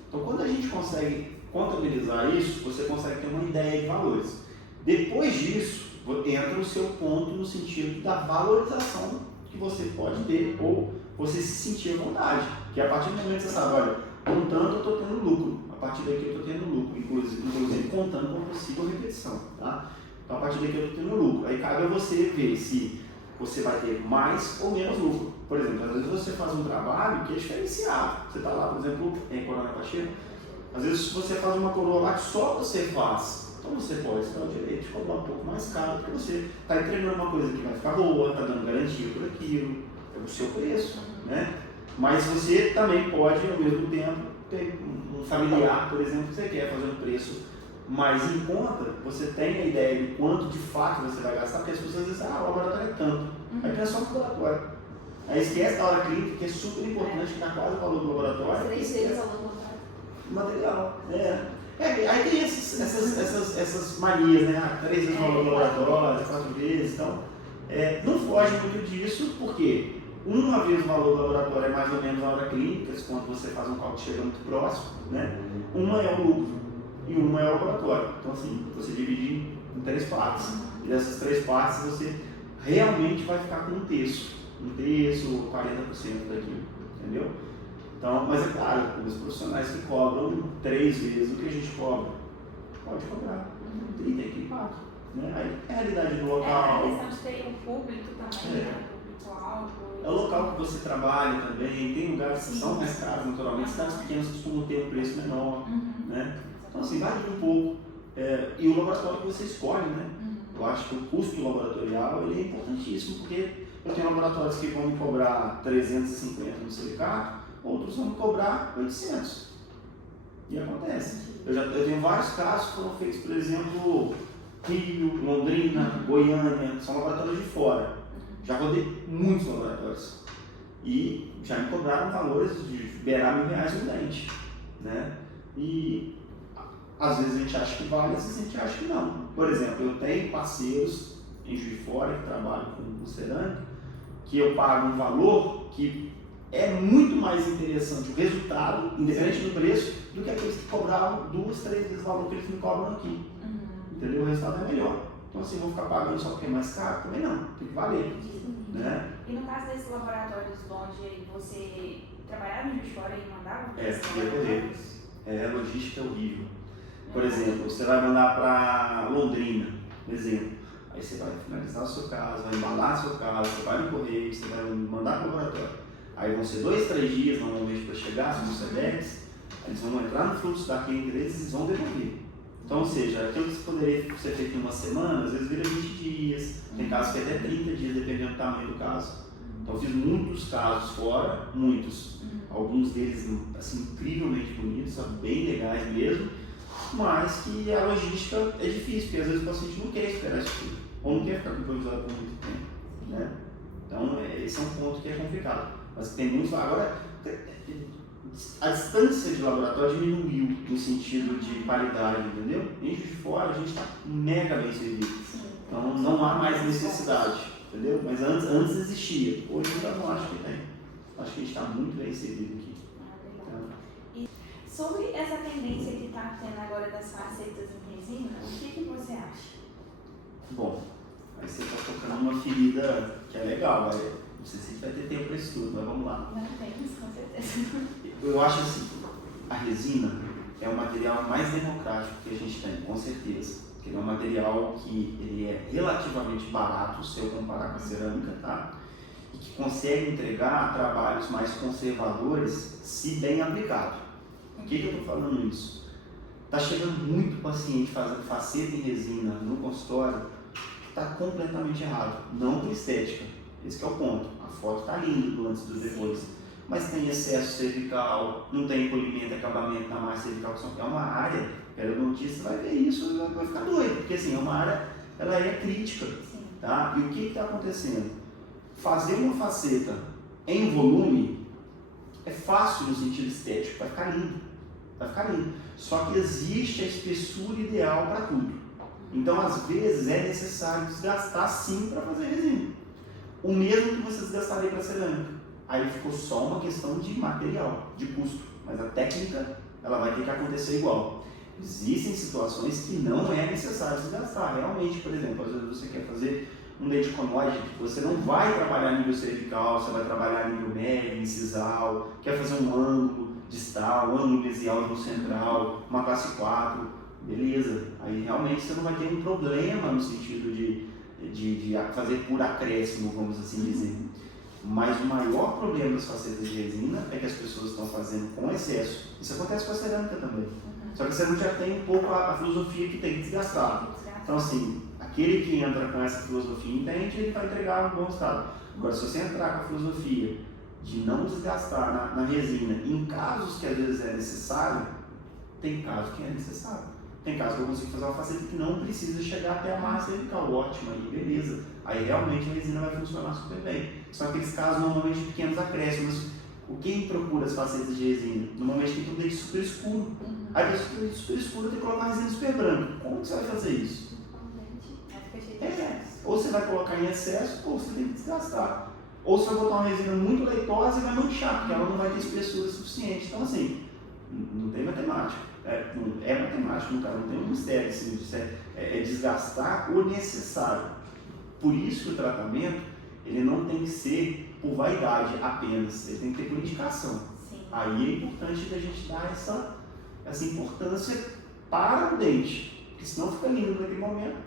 Então, quando a gente consegue contabilizar isso, você consegue ter uma ideia de valores. Depois disso, entra o seu ponto no sentido da valorização que você pode ter ou você se sentir à vontade. Que a partir do momento que você sabe, olha, com tanto eu estou tendo lucro. A partir daqui eu estou tendo lucro, inclusive contando com possível repetição, tá? Então a partir daqui eu estou tendo lucro. Aí cabe a você ver se você vai ter mais ou menos lucro. Por exemplo, às vezes você faz um trabalho que é diferenciado. Você está lá, por exemplo, em Corona Caxeira, às vezes você faz uma coroa lá que só você faz. Então você pode ter o direito de cobrar um pouco mais caro, porque você está entregando uma coisa que vai ficar boa, está dando garantia por aquilo, é o seu preço, né? Mas você também pode, ao mesmo tempo, ter um familiar, por exemplo, que você quer fazer um preço mais em conta, você tem a ideia de quanto de fato você vai gastar, porque as pessoas dizem, o laboratório é tanto. Aí pensa só no laboratório. Aí esquece da hora clínica, que é super importante, que dá quase o valor do laboratório. 3 vezes o valor do material. Aí tem essas manias, né? 3 vezes o valor do laboratório, 4 vezes, então. Não foge muito disso, porque uma vez o valor do laboratório é mais ou menos a hora clínica, quando você faz um cálculo que chega muito próximo, né? Uma é o lucro e uma é o laboratório. Então, assim, você divide em 3 partes. E dessas 3 partes você realmente vai ficar com um terço, 40% daquilo, entendeu? Então, mas é claro, os profissionais que cobram 3 vezes o que a gente cobra, pode cobrar 34. Né? Aí é a realidade do É, local. a questão de ter um público também, né? Público-alvo. É o local que você trabalha também, tem lugares que Sim. são mais caros, naturalmente, cidades pequenas costumam ter um preço menor, né? Então assim, varia um pouco. E o laboratório que você escolhe, né? Eu acho que o custo laboratorial ele é importantíssimo, porque eu tenho laboratórios que vão me cobrar 350 no silicato, outros vão me cobrar 800. E acontece. Eu tenho vários casos que foram feitos, por exemplo, Rio, Londrina, Goiânia, são laboratórios de fora. Já rodei muitos laboratórios e já me cobraram valores de beirar R$1.000 um dente, né? E às vezes a gente acha que vale, às vezes a gente acha que não. Por exemplo, eu tenho parceiros em Juiz de Fora que trabalham com cerâmica, que eu pago um valor que é muito mais interessante o resultado, independente do preço, do que aqueles que cobravam 2, 3 vezes o valor que eles me cobram aqui. Entendeu? O resultado é melhor. Então assim, vou ficar pagando só porque é mais caro? Também não, tem que valer. Né? E no caso desses laboratórios onde você trabalhava em Juiz de Fora e mandava para esses podia laboratórios? correr. A logística é horrível. Por exemplo, você vai mandar para Londrina, por exemplo. Aí você vai finalizar o seu caso, vai embalar o seu caso, você vai no correio, você vai mandar para o laboratório. Aí vão ser 2, 3 dias normalmente para chegar, se não SEDEX, eles vão entrar no fluxo daqui entre eles e vão devolver. Então, ou seja, aquilo que poderia ser feito em uma semana, às vezes vira 20 dias, tem casos que até 30 dias, dependendo do tamanho do caso. Então, eu fiz muitos casos fora, muitos. Alguns deles, assim, incrivelmente bonitos, bem legais mesmo, mas que a logística é difícil, porque às vezes o paciente não quer esperar isso tudo, ou não quer ficar improvisado por muito tempo, né? Então, esse é um ponto que é complicado. Mas tem muitos. Agora, a distância de laboratório diminuiu no sentido de qualidade, entendeu? Em Juiz de Fora a gente está mega bem servido. Então não há mais necessidade, entendeu? Mas antes existia. Hoje eu não acho que tem. Acho que a gente está muito bem servido aqui. E sobre essa tendência que está tendo agora das facetas em resina, o que você acha? Bom, aí você está tocando uma ferida que é legal, não sei se vai ter tempo para isso tudo, mas vamos lá. Não temos, com certeza. Eu acho assim, a resina é o material mais democrático que a gente tem, com certeza. Porque ele é um material que ele é relativamente barato, se eu comparar com a cerâmica, tá? E que consegue entregar trabalhos mais conservadores, se bem aplicado. Por que eu estou falando isso? Está chegando muito paciente fazendo faceta em resina no consultório, que está completamente errado. Não por estética, esse é o ponto. A foto está linda do antes e do depois. Mas tem excesso cervical, não tem polimento, acabamento na massa cervical, que é uma área, o periodontista vai ver isso e vai ficar doido, porque assim, é uma área, ela é crítica, tá? E o que está acontecendo? Fazer uma faceta em volume é fácil no sentido estético, vai ficar lindo, só que existe a espessura ideal para tudo. Então, às vezes, é necessário desgastar sim para fazer resina, o mesmo que você desgastaria para cerâmica. Aí ficou só uma questão de material, de custo, mas a técnica ela vai ter que acontecer igual. Existem situações que não é necessário se gastar, realmente, por exemplo, às vezes você quer fazer um dente conóide, você não vai trabalhar nível cervical, você vai trabalhar nível médio, incisal, quer fazer um ângulo distal, ângulo mesial no central, uma classe 4, beleza. Aí realmente você não vai ter um problema no sentido de fazer por acréscimo, vamos assim dizer. Mas o maior problema das facetas de resina é que as pessoas estão fazendo com excesso. Isso acontece com a cerâmica também. Só que a cerâmica já tem um pouco a filosofia que tem que desgastar. Então assim, aquele que entra com essa filosofia entende, ele vai entregar um bom estado. Agora, se você entrar com a filosofia de não desgastar na resina, em casos que às vezes é necessário, tem casos que é necessário. Tem casos que eu consigo fazer uma faceta que não precisa chegar até a massa cervical, ótima, aí beleza. Aí realmente a resina vai funcionar super bem. São aqueles casos normalmente de pequenos acréscimos. O quem procura as facetas de resina? Normalmente tem que um dente super escuro. Aí o super escuro tem que colocar uma resina super branca. Como você vai fazer isso? Ou você vai colocar em excesso, ou você tem que desgastar. Ou você vai botar uma resina muito leitosa e vai manchar, porque ela não vai ter espessura suficiente. Então assim, não tem matemática. É matemático, não tem um mistério, assim, é desgastar o necessário. Por isso que o tratamento ele não tem que ser por vaidade apenas, ele tem que ter por indicação. Sim. Aí é importante a gente dar essa importância para o dente, porque senão fica lindo naquele momento,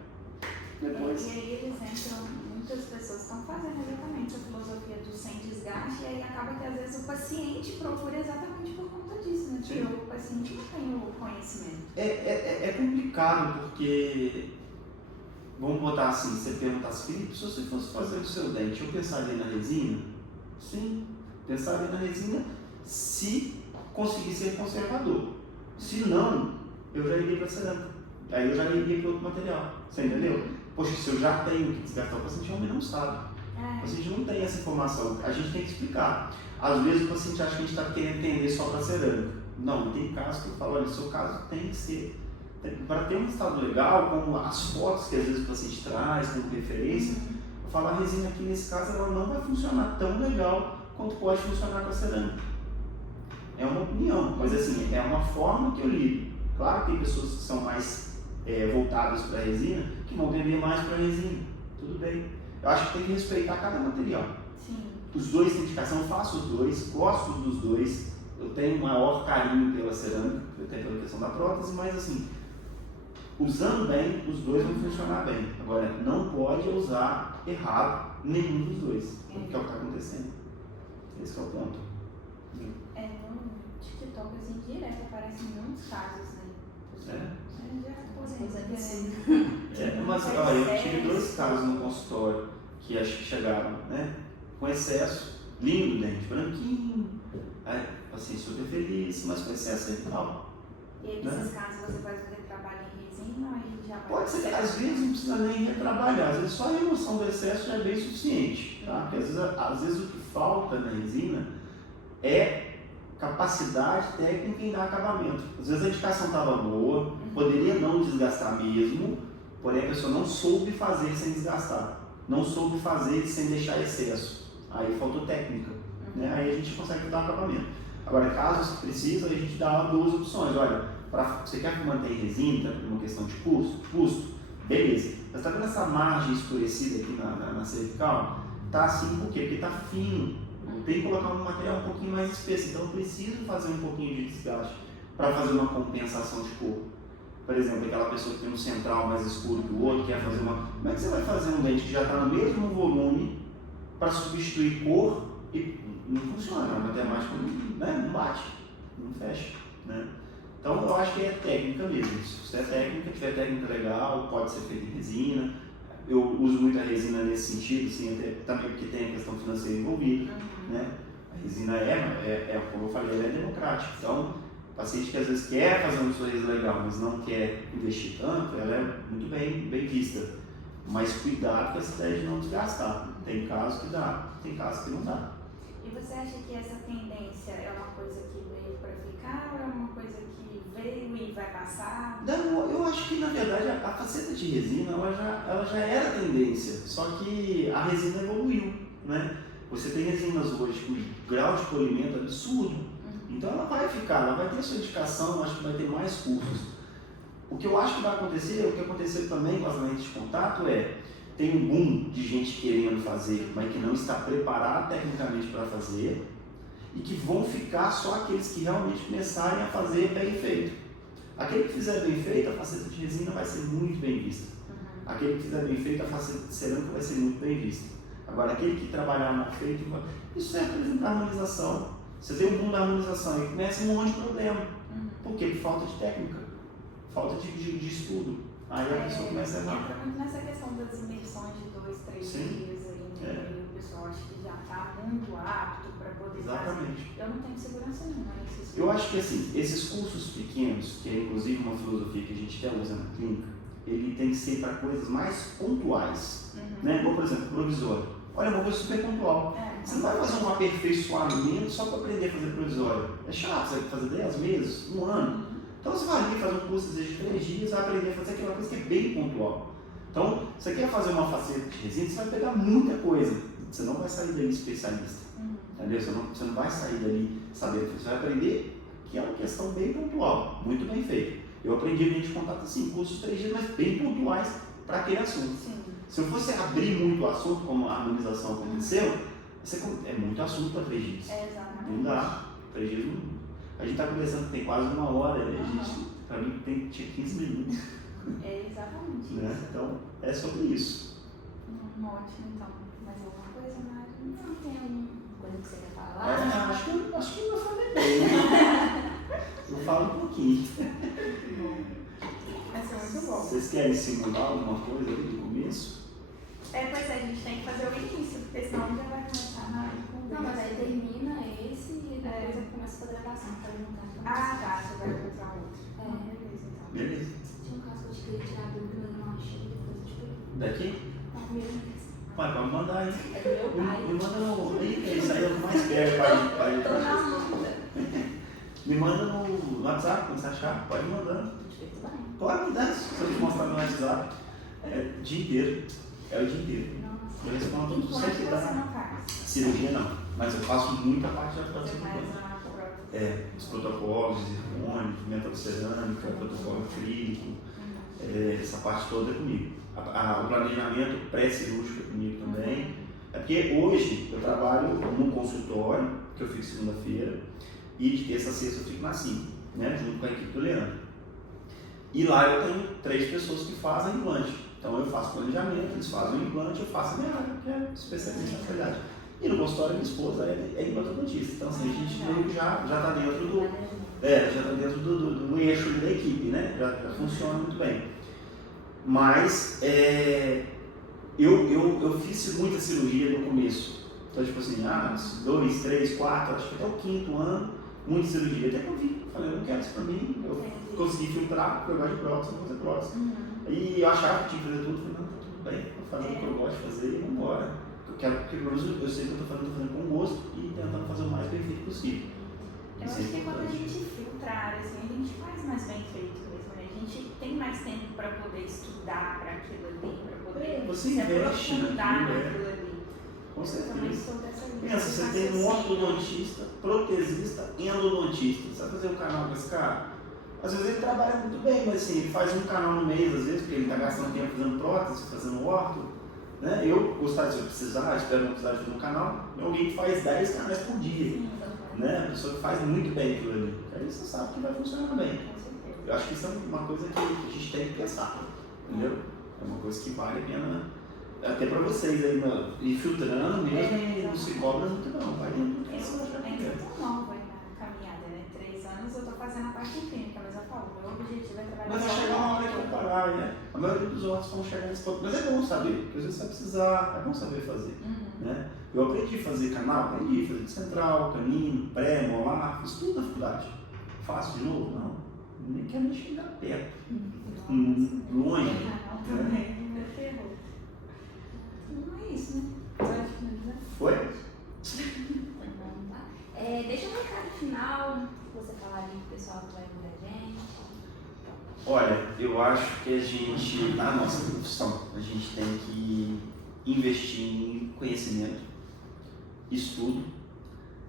depois. E aí eles entram, muitas pessoas estão fazendo exatamente a filosofia do sem desgaste, e aí acaba que às vezes o paciente procura exatamente por conta disso, né? Porque o paciente não tem o conhecimento. É complicado porque, vamos botar assim, você perguntasse, Felipe, se você fosse fazer o seu dente, eu pensaria na resina? Sim, pensaria na resina se conseguir ser conservador. Se não, eu já iria para cerâmica. Aí eu já iria para outro material. Você entendeu? Poxa, se eu já tenho que desgastar o paciente, o homem não sabe. O paciente não tem essa informação. A gente tem que explicar. Às vezes o paciente acha que a gente está querendo entender só para cerâmica. Não, tem casos que eu falo, olha, o seu caso tem que ser. Para ter um resultado legal, como as fotos que às vezes o paciente traz como referência, eu falo, a resina aqui nesse caso ela não vai funcionar tão legal quanto pode funcionar com a cerâmica. É uma opinião, mas assim, é uma forma que eu lido. Claro que tem pessoas que são mais voltadas para a resina, que vão tender mais para a resina. Tudo bem. Eu acho que tem que respeitar cada material. Sim. Os dois têm indicação, eu faço os dois, gosto dos dois. Eu tenho um maior carinho pela cerâmica, até pela questão da prótese, mas assim, usando bem, os dois vão funcionar bem. Agora, não pode usar errado nenhum dos dois, que é o que está acontecendo. Esse é o ponto. No TikTok, assim, direto aparecem muitos casos, né? Mas olha, eu tive 2 casos no consultório que acho que chegaram, né, com excesso, lindo dente, branquinho, aí, assim, super feliz, mas com excesso e tal. E aí, nesses casos, você faz o retrabalho em resina ou aí já vai? Pode ser que às vezes não precisa nem retrabalhar, às vezes só a remoção do excesso já é bem suficiente, tá? Porque às vezes o que falta na resina é capacidade técnica em dar acabamento. Às vezes a indicação estava boa, poderia não desgastar mesmo, porém a pessoa não soube fazer sem desgastar, não soube fazer sem deixar excesso. Aí faltou técnica, né? Aí a gente consegue dar acabamento. Agora, caso precisa, a gente dá 2 opções. Olha, você quer manter resina por uma questão de custo? Beleza. Mas está vendo essa margem escurecida aqui na cervical? Tá assim por quê? Porque está fino. Tem que colocar um material um pouquinho mais espesso, então eu preciso fazer um pouquinho de desgaste para fazer uma compensação de cor. Por exemplo, aquela pessoa que tem um central mais escuro que o outro, quer fazer uma... Como é que você vai fazer um dente que já está no mesmo volume para substituir cor e não funciona, a matemática não bate, não fecha, né? Então eu acho que é técnica mesmo. Se é técnica, tiver técnica legal, pode ser feita em resina. Eu uso muito a resina nesse sentido, assim, até também porque tem a questão financeira envolvida, né? A resina como eu falei, ela é democrática. Então, o paciente que às vezes quer fazer um sorriso legal, mas não quer investir tanto, ela é muito bem vista. Mas cuidado com essa ideia de não desgastar. Tem casos que dá, tem casos que não dá. E você acha que essa tendência é uma coisa que veio para ficar ou é uma coisa que veio e vai passar? Não, eu acho que na verdade a faceta de resina ela já era tendência, só que a resina evoluiu, né? Você tem resinas hoje com grau de polimento absurdo, então ela vai ficar, ela vai ter sua indicação, acho que vai ter mais cursos. O que eu acho que vai acontecer, o que aconteceu também com as lentes de contato tem um boom de gente querendo fazer, mas que não está preparado tecnicamente para fazer, e que vão ficar só aqueles que realmente começarem a fazer bem feito. Aquele que fizer bem feito, a faceta de resina vai ser muito bem vista. Aquele que fizer bem feito, a faceta de cerâmica vai ser muito bem vista. Agora, aquele que trabalhar mal feito, isso é, por exemplo, da harmonização. Você tem um boom da harmonização e começa um monte de problema. Por quê? Por falta de técnica, falta de estudo. Aí a pessoa começa a errar. Entra muito nessa questão das imersões de 2, 3 dias aí, né? E o pessoal acha que já está muito apto para poder fazer. Eu não tenho segurança nenhuma nesses cursos. Eu acho que assim, esses cursos pequenos, que é inclusive uma filosofia que a gente até usa na clínica, ele tem que ser para coisas mais pontuais, né? Como, por exemplo, provisório. Olha, uma coisa super pontual. Você não vai fazer um aperfeiçoamento só para aprender a fazer provisório. É chato, você vai fazer 10 meses, 1 ano. Então você vai ali fazer um curso de 3 dias, vai aprender a fazer aquela coisa que é bem pontual. Então, você quer fazer uma faceta de resina, você vai pegar muita coisa. Você não vai sair dali especialista. Entendeu? Você não vai sair dali sabendo. Você vai aprender que é uma questão bem pontual, muito bem feita. Eu aprendi a de contato assim, cursos de 3 dias, mas bem pontuais para aquele assunto. Se eu fosse abrir muito o assunto, como a harmonização aconteceu, é muito assunto para 3 dias. Não dá. 3 dias não. A gente está conversando que tem quase 1 hora, né? Para mim tinha 15 minutos. É exatamente Né? isso. Então, é sobre isso. Ótimo, então. Mais alguma coisa, Mari? Não tem alguma coisa que você quer falar? Acho que eu falei bem. Eu falo um pouquinho. Vai ser muito bom. Vocês querem simular alguma coisa ali no começo? Pois é, a gente tem que fazer o início, porque senão já vai começar na conversa. Não, mas aí termina esse e depois eu começo a gravação para juntar. Tá, você vai começar outro. Beleza, então. Beleza. Tinha um caso que eu te queria tirar dúvida, mas eu não achei, depois eu te pergunto. Daqui? Não, mesmo. Pai, vai mandar aí. É do meu pai. Me manda no. Isso aí é o mais perto, pai. Tô na dúvida. Me manda no WhatsApp, quando você achar, pode me mandar. Pode me dar, se eu te mostrar no WhatsApp. É o dia inteiro. É o dia inteiro. Nossa. Eu respondo Enquanto sempre você da não faz. cirurgia, não. Mas eu faço muita parte da Você prótese. faz uma prótese. Os protocolos de zircônio, metalocerâmica, protocolo acrílico, essa parte toda é comigo. O planejamento pré-cirúrgico é comigo também. É porque hoje eu trabalho num consultório, que eu fico segunda-feira, e de terça a sexta eu fico na 5, né, junto com a equipe do Leandro. E lá eu tenho 3 pessoas que fazem implante. Então eu faço planejamento, eles fazem o implante, eu faço a minha área, que é especialista na qualidade. E no consultório minha esposa é implantologista. Então assim, a gente meio que já está dentro do eixo da equipe, né? Já funciona muito bem. Mas eu fiz muita cirurgia no começo. Então tipo assim, 2, 3, 4, acho que até o 5º ano, muita cirurgia. Até que eu vi, falei, eu não quero isso pra mim, eu consegui filtrar, porque eu gosto de prótese, eu vou fazer prótese. E eu achava que tinha que fazer tudo, falei, não, tá tudo bem, vou fazer o que eu gosto de fazer e vamos embora. Eu quero, porque pelo menos eu sei que eu estou fazendo com gosto e tentando fazer o mais perfeito possível. Eu acho que quando a gente filtra a área, assim, a gente faz mais bem feito mesmo, né? A gente tem mais tempo para poder estudar para aquilo ali, para poder Você se investe aprofundar naquilo, naquilo ali. Com Eu também certeza. sou dessa linha. Pensa, você tem um ortodontista, protesista, endodontista. Você vai fazer um canal com esse cara? Às vezes ele trabalha muito bem, mas assim, ele faz um canal no mês, às vezes, porque ele está gastando tempo fazendo prótese, fazendo orto. Né? Eu gostaria, se eu precisar, espero não precisar de fazer um canal, é alguém que faz 10 canais por dia. Né? A pessoa que faz muito bem aquilo ali. Aí você sabe que vai funcionar bem. Eu acho que isso é uma coisa que a gente tem que pensar, entendeu? É uma coisa que vale a pena, até para vocês aí, ir filtrando mesmo e não se cobra muito não, vai dentro do que você acha que ainda é. tô nova na caminhada, né? 3 anos eu tô fazendo a parte clínica, mas eu falo, meu objetivo é trabalhar. Mas vai chegar uma hora que vai parar, né? A maioria dos outros vão chegar nesse ponto. Mas é bom saber, porque às vezes você vai precisar, é bom saber fazer. Né? Eu aprendi a fazer canal, aprendi a fazer de central, canino, pré, molar, fiz tudo na faculdade. Faço de novo? Não. Nem quero nem chegar perto. Longe. Né? Não é isso, né? Vai finalizar? Foi? Vamos lá. Deixa um recado final, que você falaria pro pessoal que vai ouvir a gente. Olha, eu acho que a gente, na nossa profissão, a gente tem que investir em conhecimento, estudo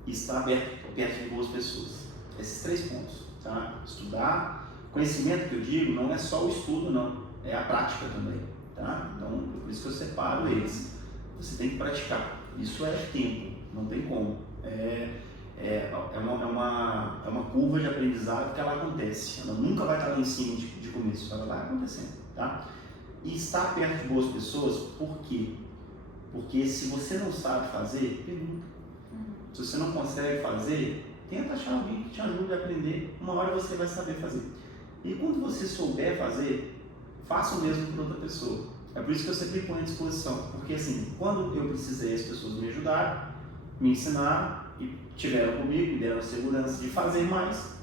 e estar perto de boas pessoas. Esses 3 pontos, tá? Estudar, conhecimento que eu digo, não é só o estudo, não, é a prática também, tá? Então, por isso que eu separo eles. Você tem que praticar, isso é tempo, não tem como. É uma curva de aprendizado que ela acontece, ela nunca vai estar lá em cima de começo, ela vai acontecendo, tá? E estar perto de boas pessoas, por quê? Porque se você não sabe fazer, pergunta. Se você não consegue fazer, tenta achar alguém que te ajude a aprender, uma hora você vai saber fazer. E quando você souber fazer, faça o mesmo por outra pessoa. É por isso que eu sempre ponho à disposição, porque assim, quando eu precisei, as pessoas me ajudaram, me ensinaram e tiveram comigo, me deram a segurança de fazer mais.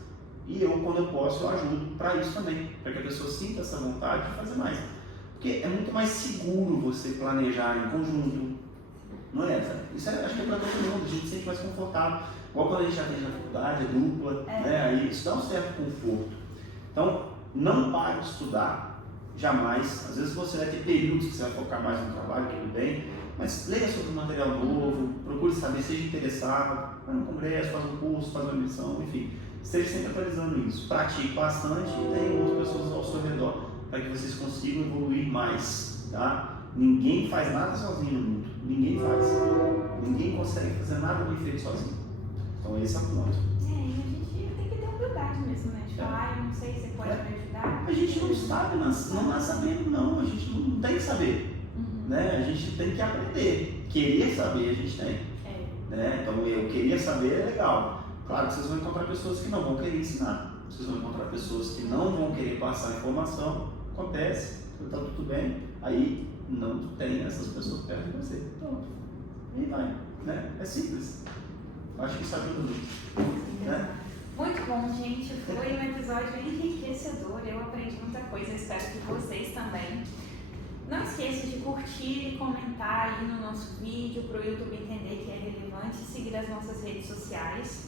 E eu, quando eu posso, eu ajudo para isso também, para que a pessoa sinta essa vontade de fazer mais. Porque é muito mais seguro você planejar em conjunto, não é? Isso acho que é para todo mundo, a gente se sente mais confortável. Igual quando a gente atende na faculdade, é dupla, né? Aí isso dá um certo conforto. Então, não pare de estudar, jamais. Às vezes você vai ter períodos que você vai focar mais no trabalho, tudo bem, mas leia sobre um material novo, procure saber, seja interessado, vai no congresso, faz um curso, faz uma missão, enfim. Esteja sempre atualizando isso. Pratique bastante e tenha outras pessoas ao seu redor para que vocês consigam evoluir mais, tá? Ninguém faz nada sozinho no mundo, ninguém faz. Ninguém consegue fazer nada bem feito sozinho. Então esse é o ponto. E a gente tem que ter humildade. dificuldade mesmo, né? De falar, eu não sei, você pode me ajudar? A gente não sabe, não é sabendo não, a gente não tem que saber. Né? A gente tem que aprender. Querer saber a gente tem. Né? Então eu queria saber é legal. Claro que vocês vão encontrar pessoas que não vão querer ensinar. Vocês vão encontrar pessoas que não vão querer passar informação. Acontece, está tudo bem. Aí não tem essas pessoas perto de você. Pronto. E vai. Né? É simples. Acho que isso ajuda muito. Né? Muito bom, gente. Foi um episódio enriquecedor. Eu aprendi muita coisa. Espero que vocês também. Não esqueça de curtir e comentar aí no nosso vídeo para o YouTube entender que é relevante e seguir as nossas redes sociais.